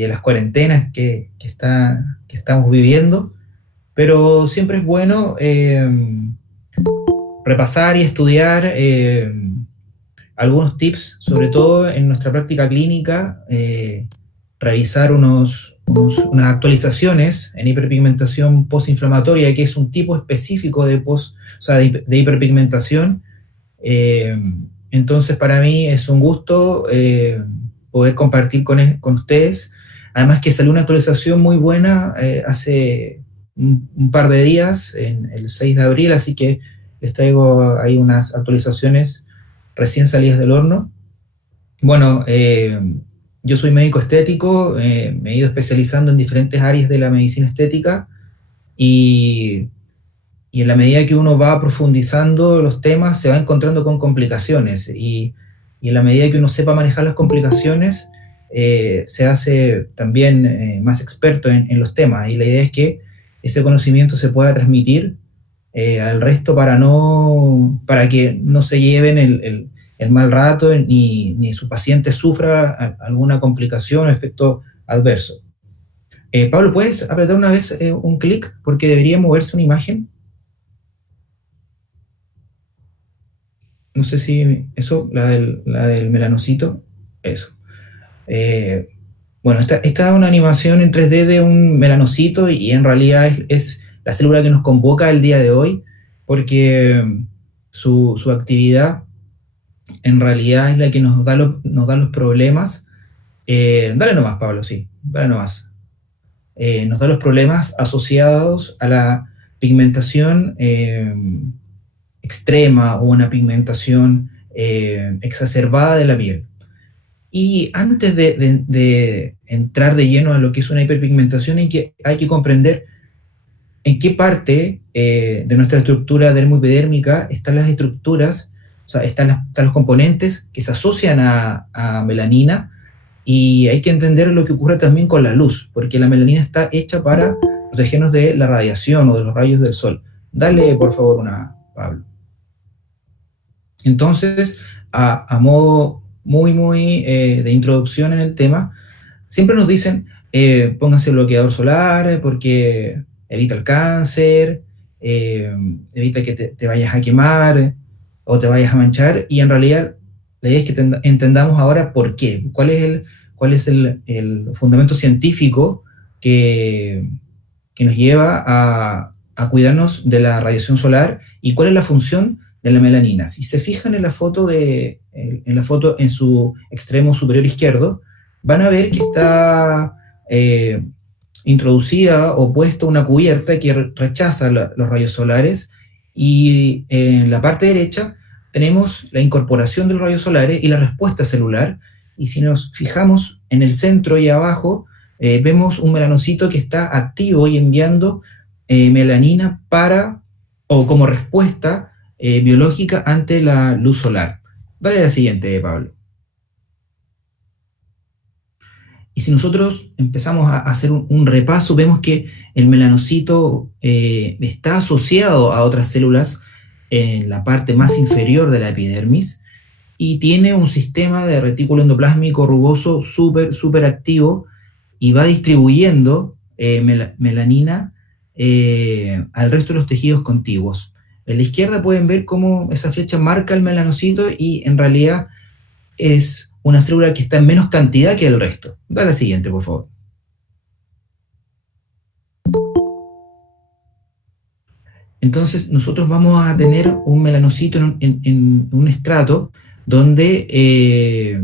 y de las cuarentenas que estamos viviendo, pero siempre es bueno repasar y estudiar algunos tips, sobre todo en nuestra práctica clínica, revisar unas actualizaciones en hiperpigmentación postinflamatoria, que es un tipo específico o sea, de hiperpigmentación. Eh, entonces, para mí es un gusto poder compartir con ustedes. Además que salió una actualización muy buena hace un par de días, en el 6 de abril, así que les traigo ahí unas actualizaciones recién salidas del horno. Bueno, yo soy médico estético, me he ido especializando en diferentes áreas de la medicina estética y, y en la medida que uno va profundizando los temas se va encontrando con complicaciones y en la medida que uno sepa manejar las complicaciones se hace también más experto en los temas y la idea es que ese conocimiento se pueda transmitir al resto para que no se lleven el mal rato ni su paciente sufra alguna complicación o efecto adverso. Pablo, ¿puedes apretar una vez un clic? Porque debería moverse una imagen. No sé si eso, la del melanocito, eso. Eh, bueno, esta es una animación en 3D de un melanocito y en realidad es la célula que nos convoca el día de hoy porque su actividad en realidad es la que nos da los problemas. Dale nomás, Pablo, sí, dale nomás. Nos da los problemas asociados a la pigmentación extrema o una pigmentación exacerbada de la piel. Y antes de entrar de lleno a lo que es una hiperpigmentación, hay que comprender en qué parte de nuestra estructura dermoepidérmica están las estructuras, o sea, están los componentes que se asocian a melanina, y hay que entender lo que ocurre también con la luz, porque la melanina está hecha para protegernos de la radiación o de los rayos del sol. Dale, por favor, una, Pablo. Entonces, a modo muy de introducción en el tema, siempre nos dicen, pónganse bloqueador solar porque evita el cáncer, eh, evita que te vayas a quemar o te vayas a manchar, y en realidad la idea es que entendamos ahora por qué, cuál es el fundamento científico que, que nos lleva a cuidarnos de la radiación solar y cuál es la función de la melanina. Si se fijan en la foto en su extremo superior izquierdo, van a ver que está introducida o puesta una cubierta que rechaza los rayos solares, y en la parte derecha tenemos la incorporación de los rayos solares y la respuesta celular, y si nos fijamos en el centro y abajo, vemos un melanocito que está activo y enviando melanina o como respuesta biológica ante la luz solar. Dale la siguiente, Pablo. Y si nosotros empezamos a hacer un repaso, vemos que el melanocito está asociado a otras células en la parte más inferior de la epidermis y tiene un sistema de retículo endoplásmico rugoso súper activo y va distribuyendo melanina al resto de los tejidos contiguos. En la izquierda pueden ver cómo esa flecha marca el melanocito y en realidad es una célula que está en menos cantidad que el resto. Da la siguiente, por favor. Entonces, nosotros vamos a tener un melanocito en un estrato donde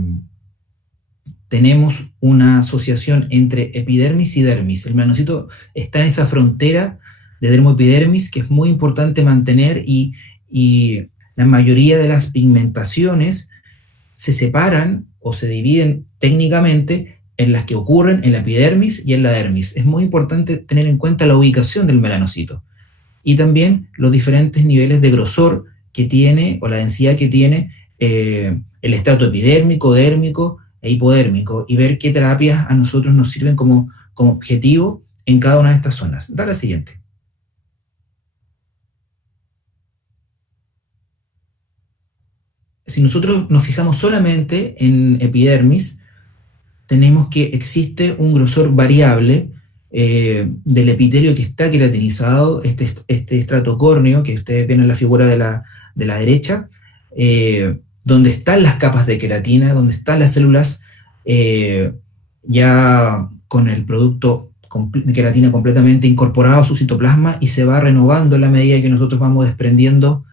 tenemos una asociación entre epidermis y dermis. El melanocito está en esa frontera de dermoepidermis que es muy importante mantener, y la mayoría de las pigmentaciones se separan o se dividen técnicamente en las que ocurren en la epidermis y en la dermis. Es muy importante tener en cuenta la ubicación del melanocito y también los diferentes niveles de grosor que tiene o la densidad que tiene el estrato epidérmico, dérmico e hipodérmico, y ver qué terapias a nosotros nos sirven como objetivo en cada una de estas zonas. Da la siguiente. Si nosotros nos fijamos solamente en epidermis, tenemos que existe un grosor variable del epitelio que está queratinizado, este estrato córneo que ustedes ven en la figura de la derecha, donde están las capas de queratina, donde están las células ya con el producto de queratina completamente incorporado a su citoplasma, y se va renovando en la medida que nosotros vamos desprendiendo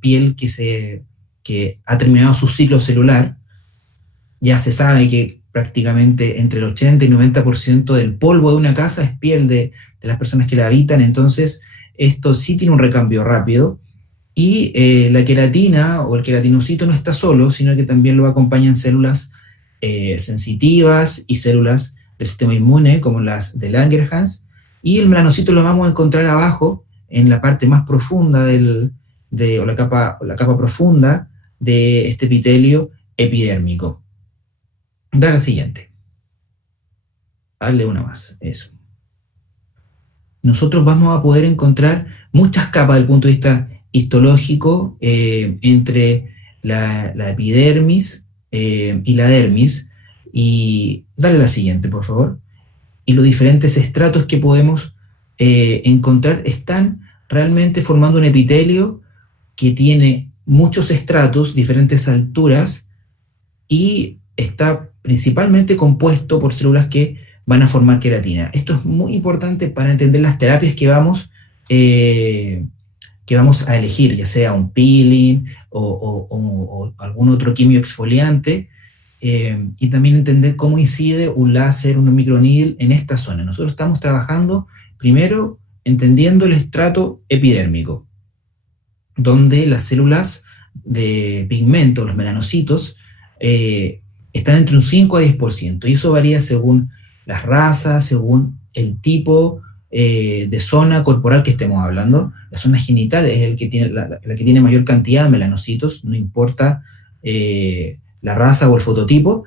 piel que ha terminado su ciclo celular. Ya se sabe que prácticamente entre el 80 y 90% del polvo de una casa es piel de las personas que la habitan, entonces esto sí tiene un recambio rápido, y la queratina o el queratinocito no está solo, sino que también lo acompañan células sensitivas y células del sistema inmune, como las de Langerhans, y el melanocito lo vamos a encontrar abajo, en la parte más profunda o la capa profunda de este epitelio epidérmico. Da la siguiente. Dale una más, eso. Nosotros vamos a poder encontrar muchas capas desde el punto de vista histológico entre la epidermis y la dermis. Y dale la siguiente, por favor. Y los diferentes estratos que podemos encontrar están realmente formando un epitelio que tiene muchos estratos, diferentes alturas, y está principalmente compuesto por células que van a formar queratina. Esto es muy importante para entender las terapias que vamos a elegir, ya sea un peeling o algún otro quimio exfoliante, y también entender cómo incide un láser, un microneedle en esta zona. Nosotros estamos trabajando primero entendiendo el estrato epidérmico, donde las células de pigmento, los melanocitos, están entre un 5 a 10%, y eso varía según las razas, según el tipo de zona corporal que estemos hablando. La zona genital es el que tiene, la que tiene mayor cantidad de melanocitos, no importa la raza o el fototipo,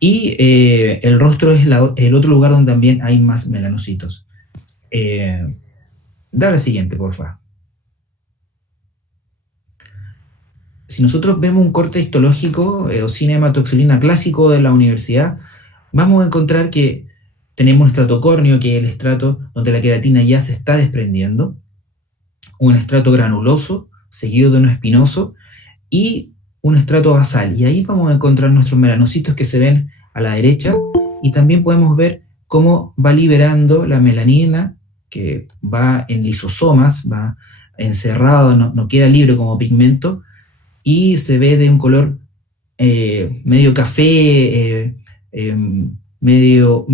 y el rostro es el otro lugar donde también hay más melanocitos. Da la siguiente, por favor. Si nosotros vemos un corte histológico o cinematoxilina clásico de la universidad, vamos a encontrar que tenemos un estrato córneo, que es el estrato donde la queratina ya se está desprendiendo, un estrato granuloso, seguido de uno espinoso, y un estrato basal. Y ahí vamos a encontrar nuestros melanocitos que se ven a la derecha, y también podemos ver cómo va liberando la melanina, que va en lisosomas, va encerrado, no queda libre como pigmento, y se ve de un color medio café, medio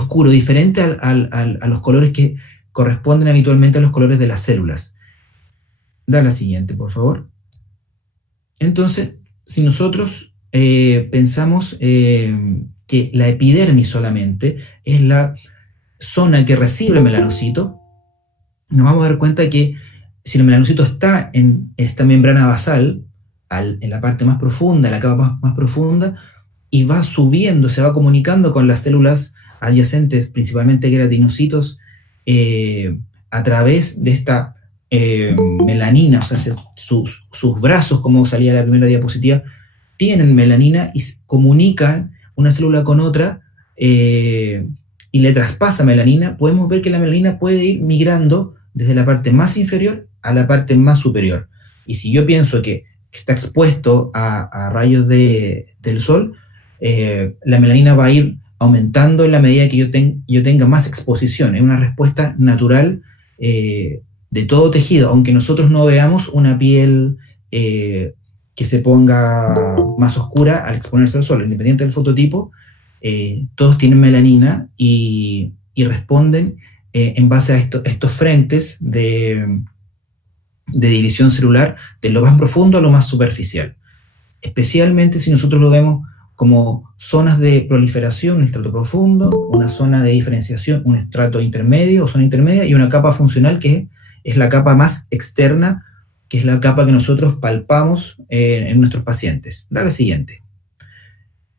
oscuro, diferente a los colores que corresponden habitualmente a los colores de las células. Da la siguiente, por favor. Entonces, si nosotros pensamos que la epidermis solamente es la zona que recibe el melanocito, nos vamos a dar cuenta que si el melanocito está en esta membrana basal, en la parte más profunda, la capa más profunda, y va subiendo, se va comunicando con las células adyacentes, principalmente queratinocitos, a través de esta melanina, o sea, sus brazos, como salía en la primera diapositiva, tienen melanina y comunican una célula con otra, y le traspasa melanina. Podemos ver que la melanina puede ir migrando desde la parte más inferior a la parte más superior. Y si yo pienso que está expuesto a rayos del sol, la melanina va a ir aumentando en la medida que yo tenga más exposición. Es una respuesta natural de todo tejido, aunque nosotros no veamos una piel que se ponga más oscura al exponerse al sol, independiente del fototipo. Todos tienen melanina y responden en base a estos frentes de división celular, de lo más profundo a lo más superficial. Especialmente si nosotros lo vemos como zonas de proliferación, un estrato profundo, una zona de diferenciación, un estrato intermedio o zona intermedia, y una capa funcional que es la capa más externa, que es la capa que nosotros palpamos en nuestros pacientes. Dale siguiente.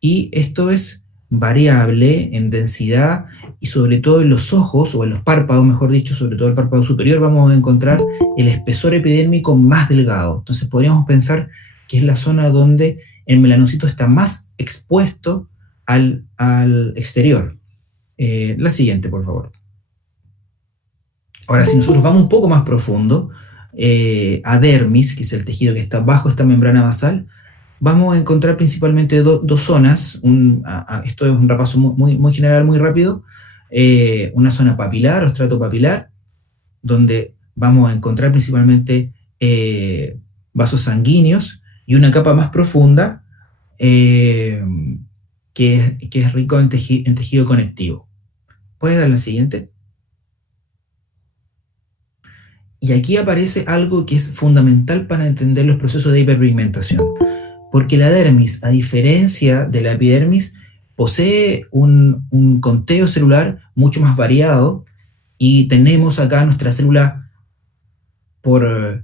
Y esto es variable en densidad, y sobre todo en los ojos, o en los párpados, mejor dicho, sobre todo el párpado superior, vamos a encontrar el espesor epidérmico más delgado. Entonces podríamos pensar que es la zona donde el melanocito está más expuesto al exterior. La siguiente, por favor. Ahora, si nosotros vamos un poco más profundo, a dermis, que es el tejido que está bajo esta membrana basal, vamos a encontrar principalmente dos zonas. Esto es un repaso muy general, muy rápido. Una zona papilar o estrato papilar, donde vamos a encontrar principalmente vasos sanguíneos, y una capa más profunda que es rico en tejido conectivo. ¿Puedes dar la siguiente? Y aquí aparece algo que es fundamental para entender los procesos de hiperpigmentación, porque la dermis, a diferencia de la epidermis, posee un conteo celular mucho más variado, y tenemos acá nuestra célula por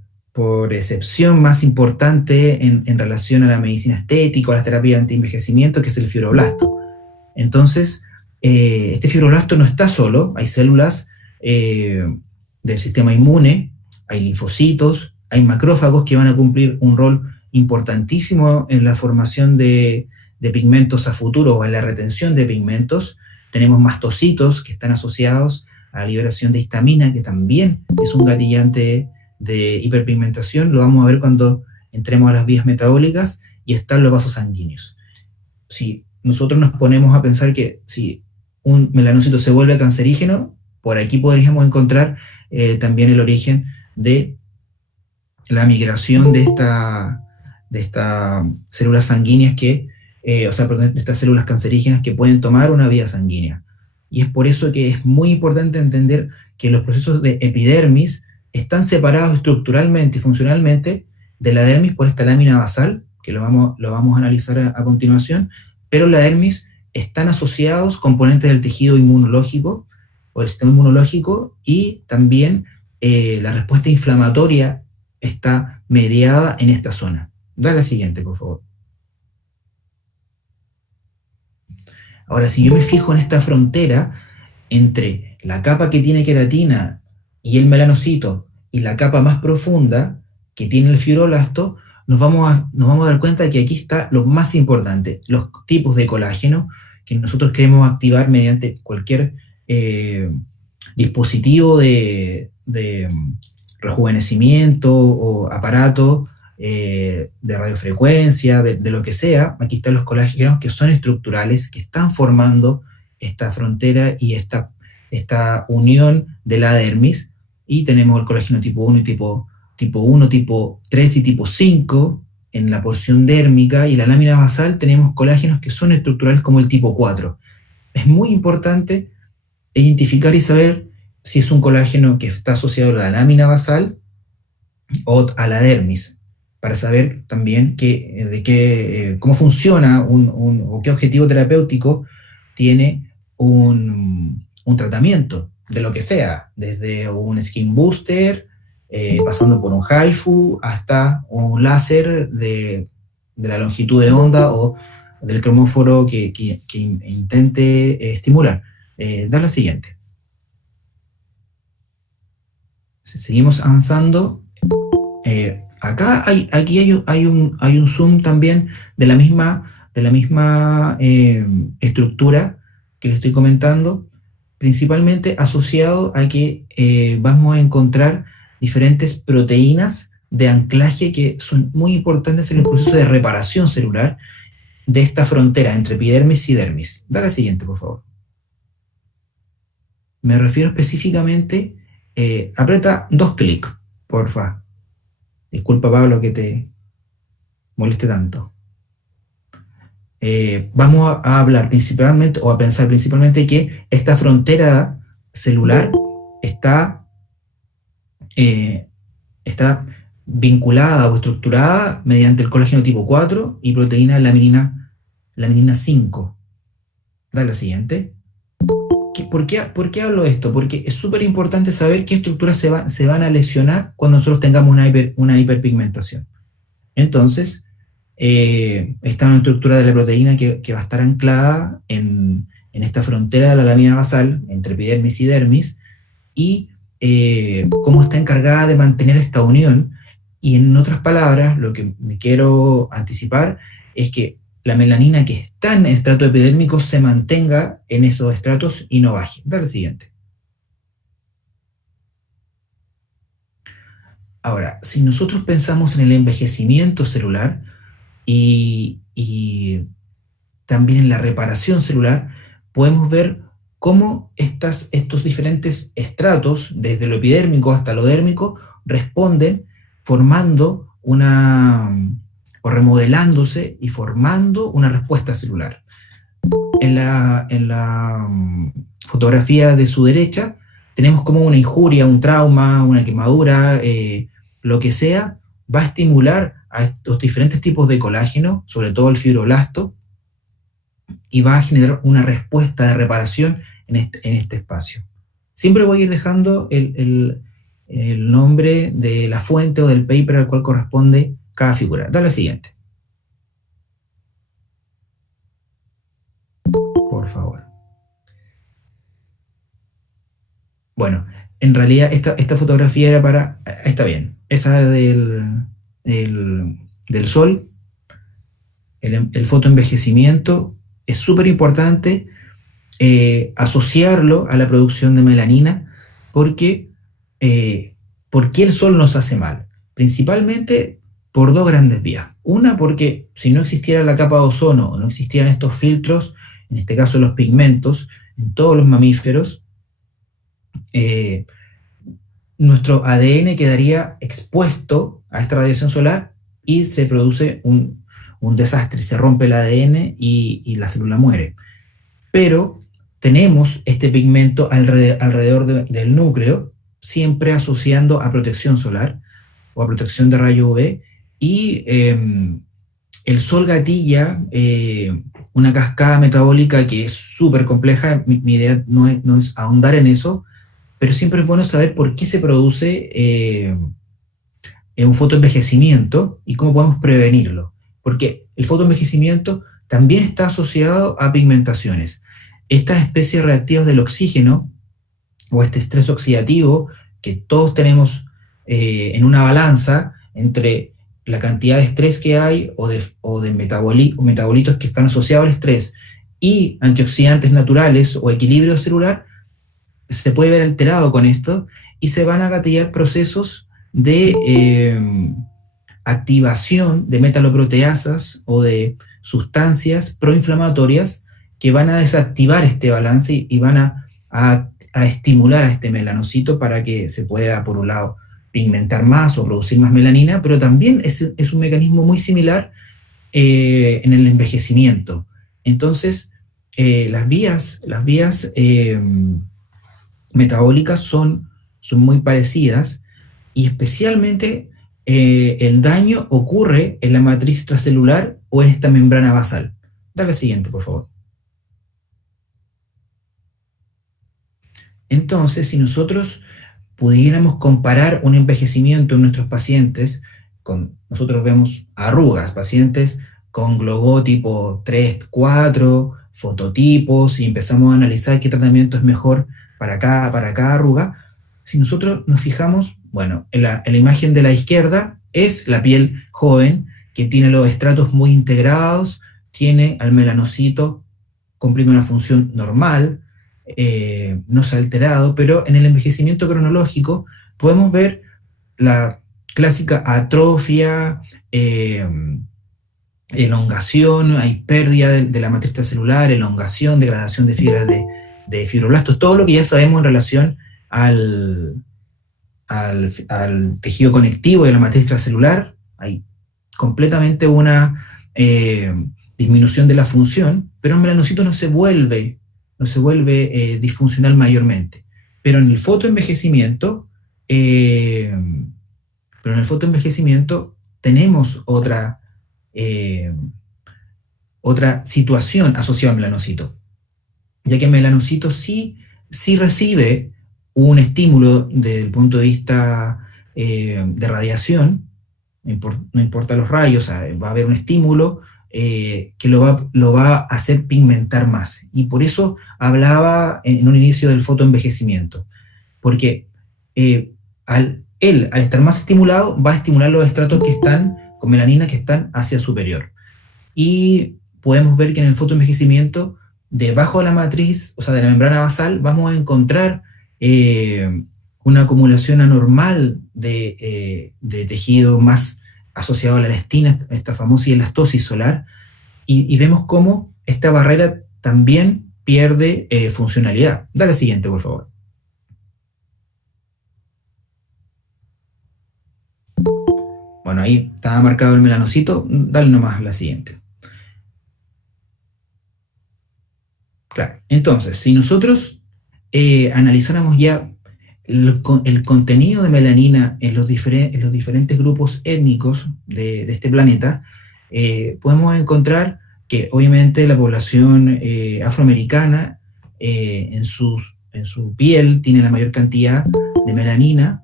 excepción más importante en relación a la medicina estética o a las terapias anti-envejecimiento, que es el fibroblasto. Entonces, este fibroblasto no está solo, hay células del sistema inmune, hay linfocitos, hay macrófagos que van a cumplir un rol importantísimo en la formación de pigmentos a futuro o en la retención de pigmentos. Tenemos mastocitos que están asociados a la liberación de histamina, que también es un gatillante de hiperpigmentación. Lo vamos a ver cuando entremos a las vías metabólicas, y están los vasos sanguíneos. Si nosotros nos ponemos a pensar que si un melanocito se vuelve cancerígeno, por aquí podríamos encontrar también el origen de la migración de estas células sanguíneas de estas células cancerígenas que pueden tomar una vía sanguínea. Y es por eso que es muy importante entender que los procesos de epidermis están separados estructuralmente y funcionalmente de la dermis por esta lámina basal, que lo vamos a analizar a continuación, pero en la dermis están asociados componentes del tejido inmunológico o del sistema inmunológico, y también la respuesta inflamatoria está mediada en esta zona. Da la siguiente, por favor. Ahora, si yo me fijo en esta frontera entre la capa que tiene queratina y el melanocito y la capa más profunda que tiene el fibroblasto, nos vamos a dar cuenta de que aquí está lo más importante: los tipos de colágeno que nosotros queremos activar mediante cualquier dispositivo de rejuvenecimiento o aparato de radiofrecuencia, de lo que sea. Aquí están los colágenos que son estructurales, que están formando esta frontera y esta unión de la dermis. Y tenemos el colágeno tipo 1 y tipo 1, tipo 3 y tipo 5 en la porción dérmica, y en la lámina basal tenemos colágenos que son estructurales como el tipo 4. Es muy importante identificar y saber si es un colágeno que está asociado a la lámina basal o a la dermis, para saber también cómo funciona o qué objetivo terapéutico tiene un tratamiento, de lo que sea, desde un skin booster, pasando por un HIFU, hasta un láser de la longitud de onda o del cromóforo que intente estimular. Da la siguiente. Seguimos avanzando. Acá hay un zoom también de la misma estructura que le estoy comentando, principalmente asociado a que vamos a encontrar diferentes proteínas de anclaje que son muy importantes en el proceso de reparación celular de esta frontera entre epidermis y dermis. Da la siguiente, por favor. Me refiero específicamente, aprieta 2 clics, porfa. Disculpa, Pablo, que te moleste tanto. Vamos a hablar principalmente, o a pensar principalmente, que esta frontera celular está vinculada o estructurada mediante el colágeno tipo 4 y proteína laminina 5. Da la siguiente. ¿Por qué hablo de esto? Porque es súper importante saber qué estructuras se van a lesionar cuando nosotros tengamos una hiperpigmentación. Entonces, está una estructura de la proteína que va a estar anclada en esta frontera de la lámina basal entre epidermis y dermis, y cómo está encargada de mantener esta unión. Y en otras palabras, lo que me quiero anticipar es que la melanina que está en el estrato epidérmico se mantenga en esos estratos y no baje. Dale al siguiente. Ahora, si nosotros pensamos en el envejecimiento celular y también en la reparación celular, podemos ver cómo estos diferentes estratos, desde lo epidérmico hasta lo dérmico, responden formando o remodelándose y formando una respuesta celular. En la fotografía de su derecha tenemos como una injuria, un trauma, una quemadura, lo que sea, va a estimular a estos diferentes tipos de colágeno, sobre todo el fibroblasto, y va a generar una respuesta de reparación en este espacio. Siempre voy a ir dejando el nombre de la fuente o del paper al cual corresponde cada figura. Dale al siguiente. Por favor. Bueno, en realidad esta fotografía era para... Está bien. Esa del sol, el fotoenvejecimiento, es súper importante asociarlo a la producción de melanina porque ¿por qué el sol nos hace mal? Principalmente por dos grandes vías. Una, porque si no existiera la capa de ozono o no existieran estos filtros, en este caso los pigmentos, en todos los mamíferos, nuestro ADN quedaría expuesto a esta radiación solar y se produce un desastre, se rompe el ADN y la célula muere. Pero tenemos este pigmento alrededor del núcleo, siempre asociando a protección solar o a protección de rayo UV, y el sol gatilla una cascada metabólica que es súper compleja. Mi idea no es ahondar en eso, pero siempre es bueno saber por qué se produce un fotoenvejecimiento y cómo podemos prevenirlo. Porque el fotoenvejecimiento también está asociado a pigmentaciones. Estas especies reactivas del oxígeno, o este estrés oxidativo que todos tenemos en una balanza entre la cantidad de estrés que hay o de metabolitos que están asociados al estrés y antioxidantes naturales o equilibrio celular, se puede ver alterado con esto y se van a gatillar procesos de activación de metaloproteasas o de sustancias proinflamatorias que van a desactivar este balance y van a estimular a este melanocito para que se pueda, por un lado, pigmentar más o producir más melanina, pero también es un mecanismo muy similar en el envejecimiento. Entonces, las vías metabólicas son muy parecidas y especialmente el daño ocurre en la matriz extracelular o en esta membrana basal. Dale al siguiente, por favor. Entonces, si nosotros pudiéramos comparar un envejecimiento en nuestros pacientes, nosotros vemos arrugas, pacientes con globotipo 3, 4, fototipos, y empezamos a analizar qué tratamiento es mejor para cada arruga. Si nosotros nos fijamos, bueno, en la imagen de la izquierda es la piel joven, que tiene los estratos muy integrados, tiene al melanocito cumpliendo una función normal, no se ha alterado, pero en el envejecimiento cronológico podemos ver la clásica atrofia, elongación, hay pérdida de la matriz extracelular, elongación, degradación de fibras de fibroblastos, todo lo que ya sabemos en relación al tejido conectivo de la matriz extracelular. Hay completamente una disminución de la función, pero el melanocito no se vuelve disfuncional mayormente. Pero en el fotoenvejecimiento, tenemos otra situación asociada al melanocito, ya que el melanocito sí recibe un estímulo desde el punto de vista de radiación, no importa los rayos, va a haber un estímulo que lo va a hacer pigmentar más. Y por eso hablaba en un inicio del fotoenvejecimiento, porque al estar más estimulado, va a estimular los estratos que están con melanina, que están hacia superior. Y podemos ver que en el fotoenvejecimiento, debajo de la matriz, o sea, de la membrana basal, vamos a encontrar una acumulación anormal de tejido más asociado a la elastina, esta famosa elastosis solar, y vemos cómo esta barrera también pierde funcionalidad. Dale la siguiente, por favor. Bueno, ahí estaba marcado el melanocito, dale nomás la siguiente. Claro, entonces, si nosotros analizáramos ya el contenido de melanina en los diferentes grupos étnicos de este planeta, podemos encontrar que obviamente la población afroamericana en su piel tiene la mayor cantidad de melanina,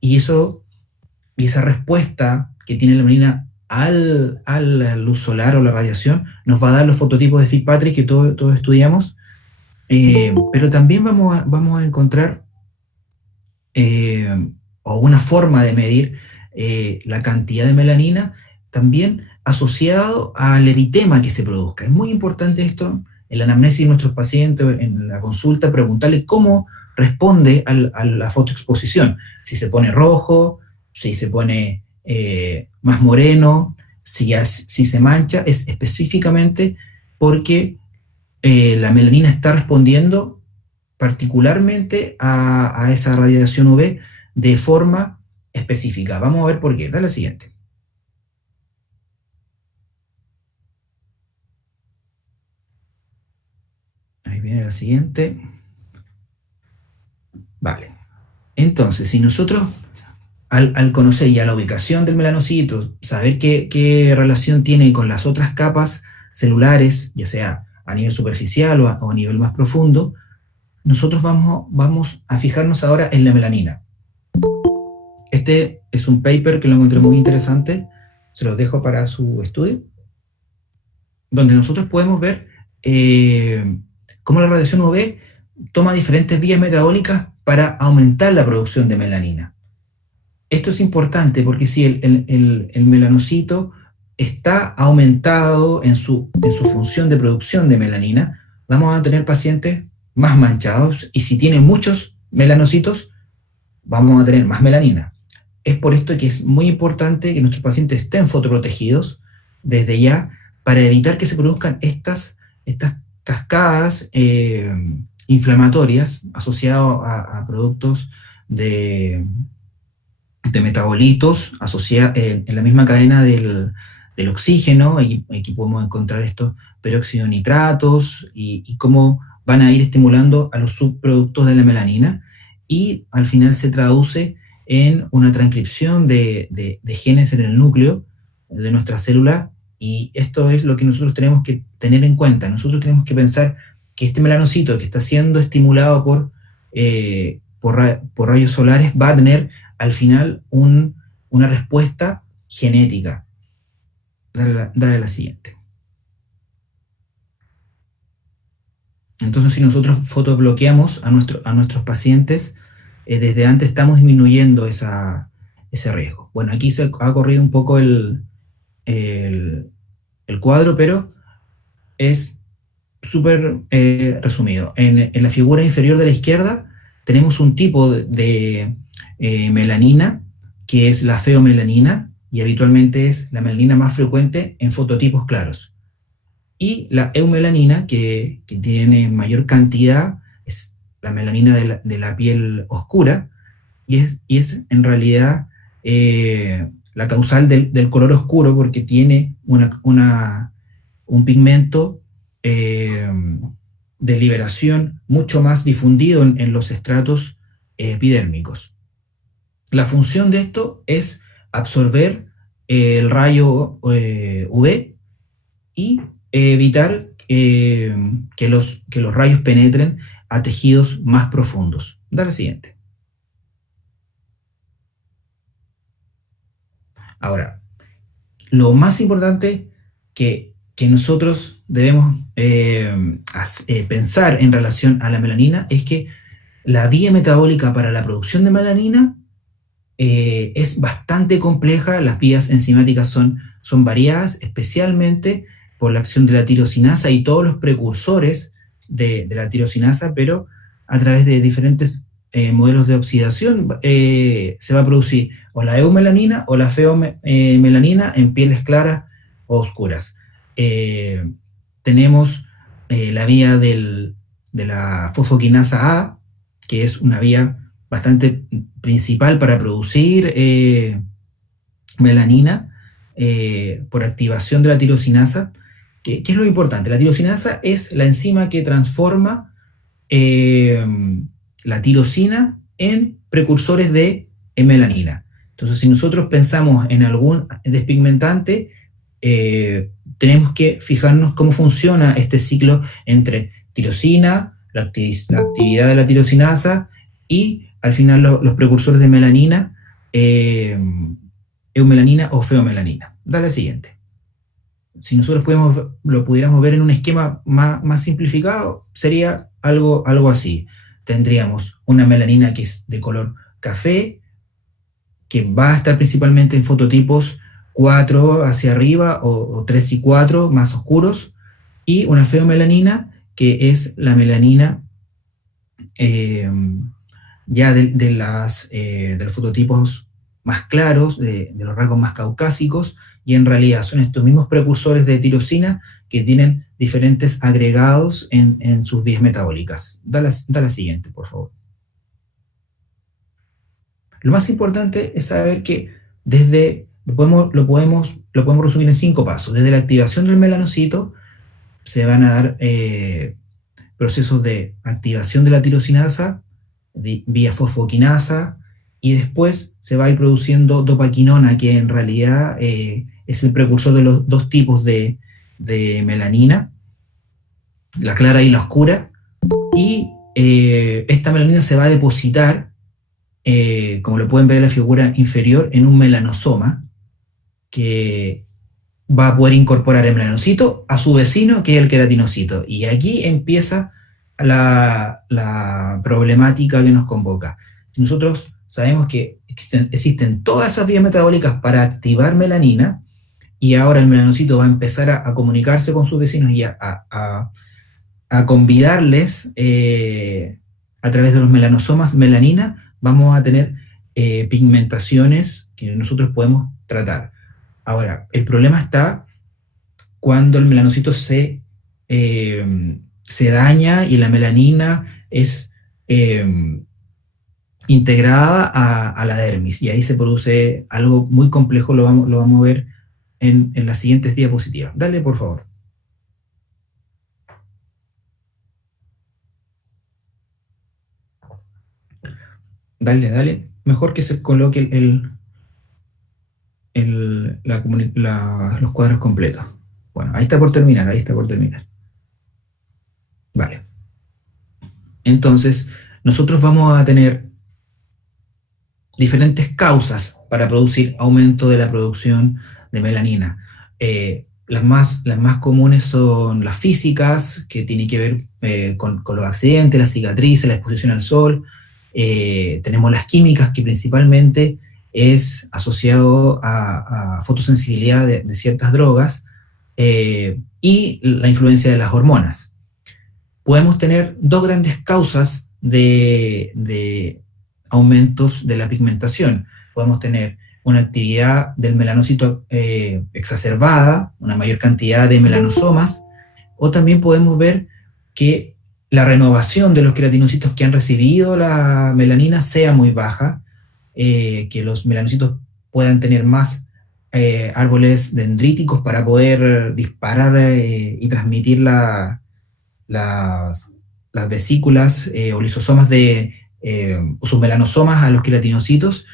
y esa respuesta que tiene la melanina a la luz solar o la radiación nos va a dar los fototipos de Fitzpatrick que todos estudiamos, pero también vamos a encontrar o una forma de medir la cantidad de melanina también asociado al eritema que se produzca. Es muy importante esto en la anamnesis de nuestros pacientes, en la consulta, preguntarle cómo responde a la fotoexposición. Si se pone rojo, si se pone más moreno, si se mancha, es específicamente porque la melanina está respondiendo particularmente a esa radiación UV de forma específica. Vamos a ver por qué. Dale la siguiente. Ahí viene la siguiente. Vale. Entonces, si nosotros, al conocer ya la ubicación del melanocito, saber qué relación tiene con las otras capas celulares, ya sea a nivel superficial o a nivel más profundo, nosotros vamos a fijarnos ahora en la melanina. Este es un paper que lo encontré muy interesante, se los dejo para su estudio, donde nosotros podemos ver cómo la radiación UV toma diferentes vías metabólicas para aumentar la producción de melanina. Esto es importante porque si el melanocito está aumentado en su función de producción de melanina, vamos a tener pacientes más manchados, y si tiene muchos melanocitos, vamos a tener más melanina. Es por esto que es muy importante que nuestros pacientes estén fotoprotegidos desde ya, para evitar que se produzcan estas cascadas inflamatorias asociadas a productos de metabolitos en la misma cadena del oxígeno. Aquí podemos encontrar estos peróxido de nitratos y cómo van a ir estimulando a los subproductos de la melanina, y al final se traduce en una transcripción de genes en el núcleo de nuestra célula, y esto es lo que nosotros tenemos que tener en cuenta. Nosotros tenemos que pensar que este melanocito que está siendo estimulado por rayos solares va a tener al final una respuesta genética. Dale la siguiente. Entonces, si nosotros fotobloqueamos a nuestros pacientes, desde antes estamos disminuyendo ese riesgo. Bueno, aquí se ha corrido un poco el cuadro, pero es súper resumido. En la figura inferior de la izquierda tenemos un tipo de melanina, que es la feomelanina, y habitualmente es la melanina más frecuente en fototipos claros. Y la eumelanina, que tiene mayor cantidad, es la melanina de la piel oscura, y es en realidad la causal del color oscuro, porque tiene un pigmento de liberación mucho más difundido en los estratos epidérmicos. La función de esto es absorber el rayo UV y evitar que los rayos penetren a tejidos más profundos. Dale siguiente. Ahora, lo más importante que nosotros debemos pensar en relación a la melanina es que la vía metabólica para la producción de melanina es bastante compleja. Las vías enzimáticas son variadas, especialmente por la acción de la tirosinasa y todos los precursores de la tirosinasa, pero a través de diferentes modelos de oxidación se va a producir o la eumelanina o la feomelanina en pieles claras o oscuras. Tenemos la vía de la fosfoquinasa A, que es una vía bastante principal para producir melanina por activación de la tirosinasa. ¿Qué es lo importante? La tirosinasa es la enzima que transforma la tirosina en precursores de melanina. Entonces, si nosotros pensamos en algún despigmentante, tenemos que fijarnos cómo funciona este ciclo entre tirosina, la actividad de la tirosinasa y al final los precursores de melanina, eumelanina o feomelanina. Dale al siguiente. Si nosotros lo pudiéramos ver en un esquema más simplificado, sería algo así. Tendríamos una melanina que es de color café, que va a estar principalmente en fototipos 4 hacia arriba o 3 y 4 más oscuros, y una feomelanina que es la melanina ya de los fototipos más claros, de los rasgos más caucásicos, y en realidad son estos mismos precursores de tirosina que tienen diferentes agregados en sus vías metabólicas. Da la siguiente, por favor. Lo más importante es saber que lo podemos resumir en 5 pasos. Desde la activación del melanocito se van a dar procesos de activación de la tirosinasa vía fosfoquinasa, y después se va a ir produciendo dopaquinona, que en realidad es el precursor de los 2 tipos de melanina, la clara y la oscura, y esta melanina se va a depositar, como lo pueden ver en la figura inferior, en un melanosoma, que va a poder incorporar el melanocito a su vecino, que es el queratinocito. Y aquí empieza la problemática que nos convoca. Nosotros sabemos que existen todas esas vías metabólicas para activar melanina, y ahora el melanocito va a empezar a comunicarse con sus vecinos y a convidarles a través de los melanosomas melanina. Vamos a tener pigmentaciones que nosotros podemos tratar. Ahora, el problema está cuando el melanocito se daña y la melanina es integrada a la dermis, y ahí se produce algo muy complejo. Lo vamos a ver en las siguientes diapositivas. Dale, por favor. Dale. Mejor que se coloque los cuadros completos. Bueno, ahí está por terminar. Vale. Entonces, nosotros vamos a tener diferentes causas para producir aumento de la producción de melanina. Las más comunes son las físicas, que tienen que ver con los accidentes, las cicatrices, la exposición al sol. Tenemos las químicas, que principalmente es asociado a fotosensibilidad de ciertas drogas, y la influencia de las hormonas. Podemos tener 2 grandes causas de aumentos de la pigmentación. Podemos tener una actividad del melanocito exacerbada, una mayor cantidad de melanosomas, o también podemos ver que la renovación de los queratinocitos que han recibido la melanina sea muy baja, que los melanocitos puedan tener más árboles dendríticos para poder disparar y transmitir las vesículas o lisosomas o sus melanosomas a los queratinocitos.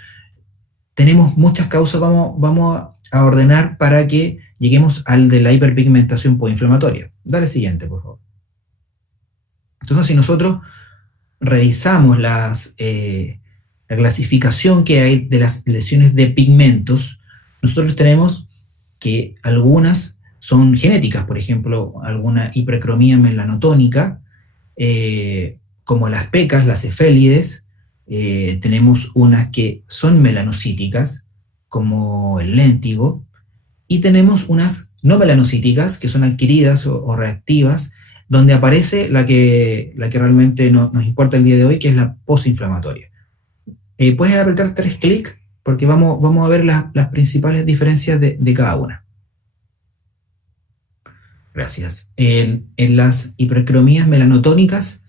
Tenemos muchas causas. Vamos a ordenar para que lleguemos al de la hiperpigmentación postinflamatoria. Dale siguiente, por favor. Entonces, si nosotros revisamos la clasificación que hay de las lesiones de pigmentos, nosotros tenemos que algunas son genéticas, por ejemplo, alguna hipercromía melanotónica, como las pecas, las cefélides. Tenemos unas que son melanocíticas, como el léntigo, y tenemos unas no melanocíticas, que son adquiridas o reactivas, donde aparece la que realmente nos importa el día de hoy, que es la posinflamatoria. Puedes apretar 3 clics porque vamos a ver las principales diferencias de cada una. Gracias. En las hipercromías melanotónicas,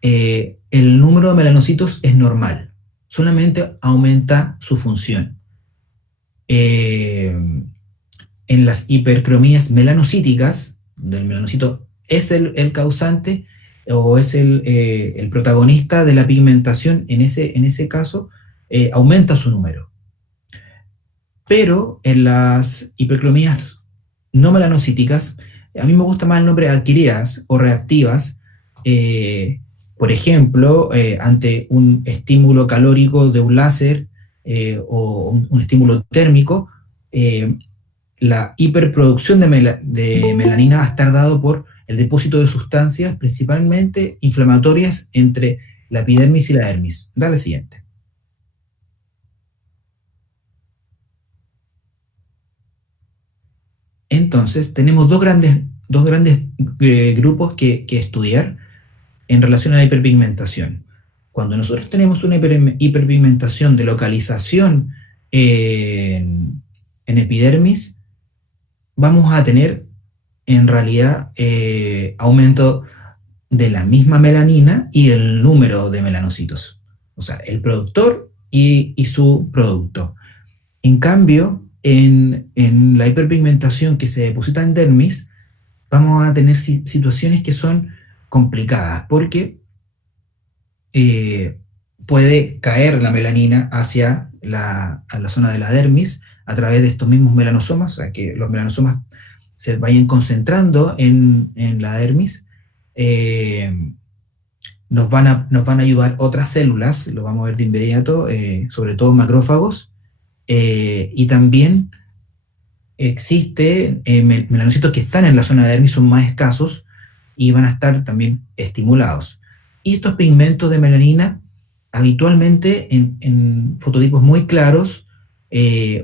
el número de melanocitos es normal, solamente aumenta su función. En las hipercromías melanocíticas, donde el melanocito es el causante o es el protagonista de la pigmentación, en ese caso, aumenta su número. Pero en las hipercromías no melanocíticas, a mí me gusta más el nombre adquiridas o reactivas, por ejemplo, ante un estímulo calórico de un láser o un estímulo térmico, la hiperproducción de melanina va a estar dado por el depósito de sustancias principalmente inflamatorias entre la epidermis y la dermis. Dale siguiente. Entonces, tenemos dos grandes grupos que estudiar en relación a la hiperpigmentación. Cuando nosotros tenemos una hiperpigmentación de localización en epidermis, vamos a tener en realidad aumento de la misma melanina y el número de melanocitos. O sea, el productor y su producto. En cambio, en la hiperpigmentación que se deposita en dermis, vamos a tener situaciones que son complicadas, porque puede caer la melanina hacia la zona de la dermis a través de estos mismos melanosomas, o sea, que los melanosomas se vayan concentrando en la dermis. Nos van a ayudar otras células, lo vamos a ver de inmediato, sobre todo macrófagos, y también existe melanocitos que están en la zona de dermis, son más escasos y van a estar también estimulados. Y estos pigmentos de melanina, habitualmente en fototipos muy claros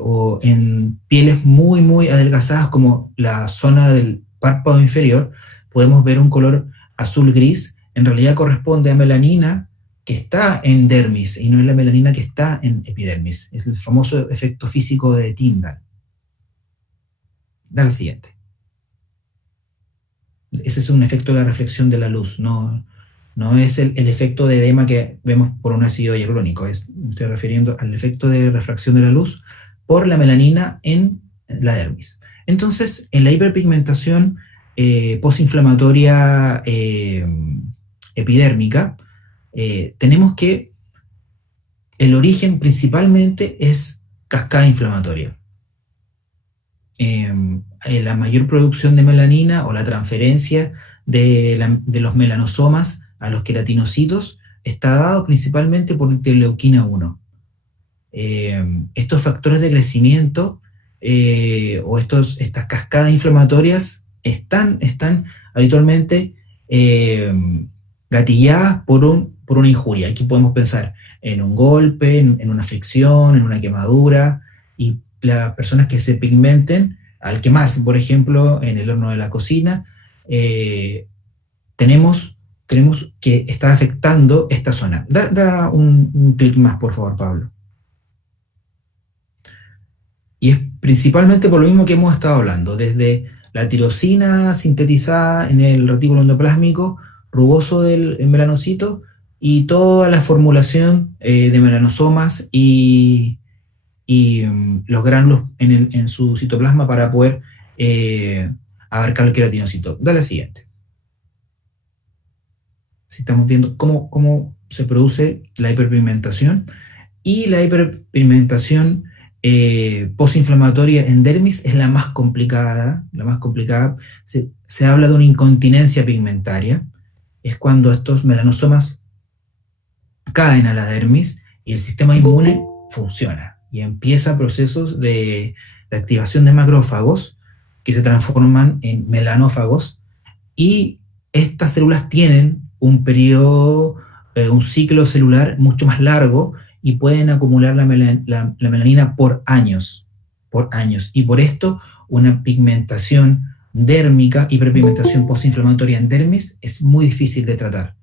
o en pieles muy, muy adelgazadas, como la zona del párpado inferior, podemos ver un color azul-gris. En realidad corresponde a melanina que está en dermis y no es la melanina que está en epidermis. Es el famoso efecto físico de Tyndall. Dale al siguiente. Ese es un efecto de la reflexión de la luz, no es el efecto de edema que vemos por un ácido hialurónico. Me estoy refiriendo al efecto de refracción de la luz por la melanina en la dermis. Entonces, en la hiperpigmentación posinflamatoria epidérmica, tenemos que el origen principalmente es cascada inflamatoria. La mayor producción de melanina o la transferencia de los melanosomas a los queratinocitos está dado principalmente por interleuquina 1. Estos factores de crecimiento o estas cascadas inflamatorias están habitualmente gatilladas por una injuria. Aquí podemos pensar en un golpe, en una fricción, en una quemadura, y las personas que se pigmenten al quemarse, por ejemplo, en el horno de la cocina, tenemos que está afectando esta zona. Da un clic más, por favor, Pablo. Y es principalmente por lo mismo que hemos estado hablando, desde la tirosina sintetizada en el retículo endoplásmico rugoso del melanocito y toda la formulación de melanosomas y los gránulos en su citoplasma para poder abarcar el queratinocito. Dale al siguiente. Si estamos viendo cómo se produce la hiperpigmentación, y la hiperpigmentación posinflamatoria en dermis es la más complicada. Se habla de una incontinencia pigmentaria. Es cuando estos melanosomas caen a la dermis y el sistema inmune funciona y empieza procesos de activación de macrófagos que se transforman en melanófagos, y estas células tienen un periodo, un ciclo celular mucho más largo y pueden acumular la melanina por años. Y por esto una pigmentación dérmica, hiperpigmentación postinflamatoria en dermis, es muy difícil de tratar,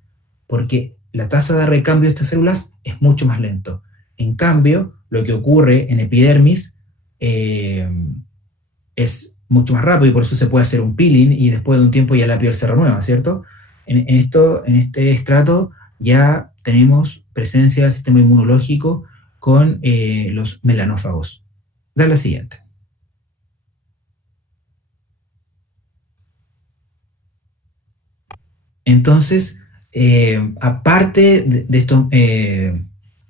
porque la tasa de recambio de estas células es mucho más lento. En cambio, lo que ocurre en epidermis es mucho más rápido y por eso se puede hacer un peeling y después de un tiempo ya la piel se renueva, ¿cierto? En este estrato ya tenemos presencia del sistema inmunológico con los melanófagos. Dale la siguiente. Entonces, aparte de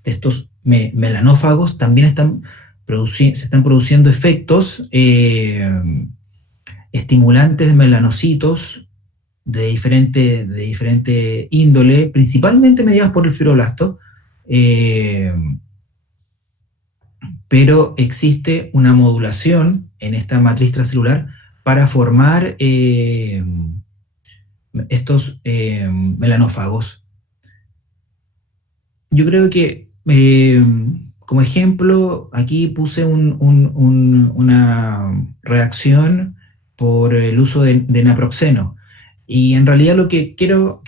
estos melanófagos, también se están produciendo efectos estimulantes de melanocitos de diferente índole, principalmente mediados por el fibroblasto, pero existe una modulación en esta matriz transcelular para formar estos melanófagos. Yo creo que, como ejemplo, aquí puse una reacción por el uso de naproxeno. Y en realidad lo que quiero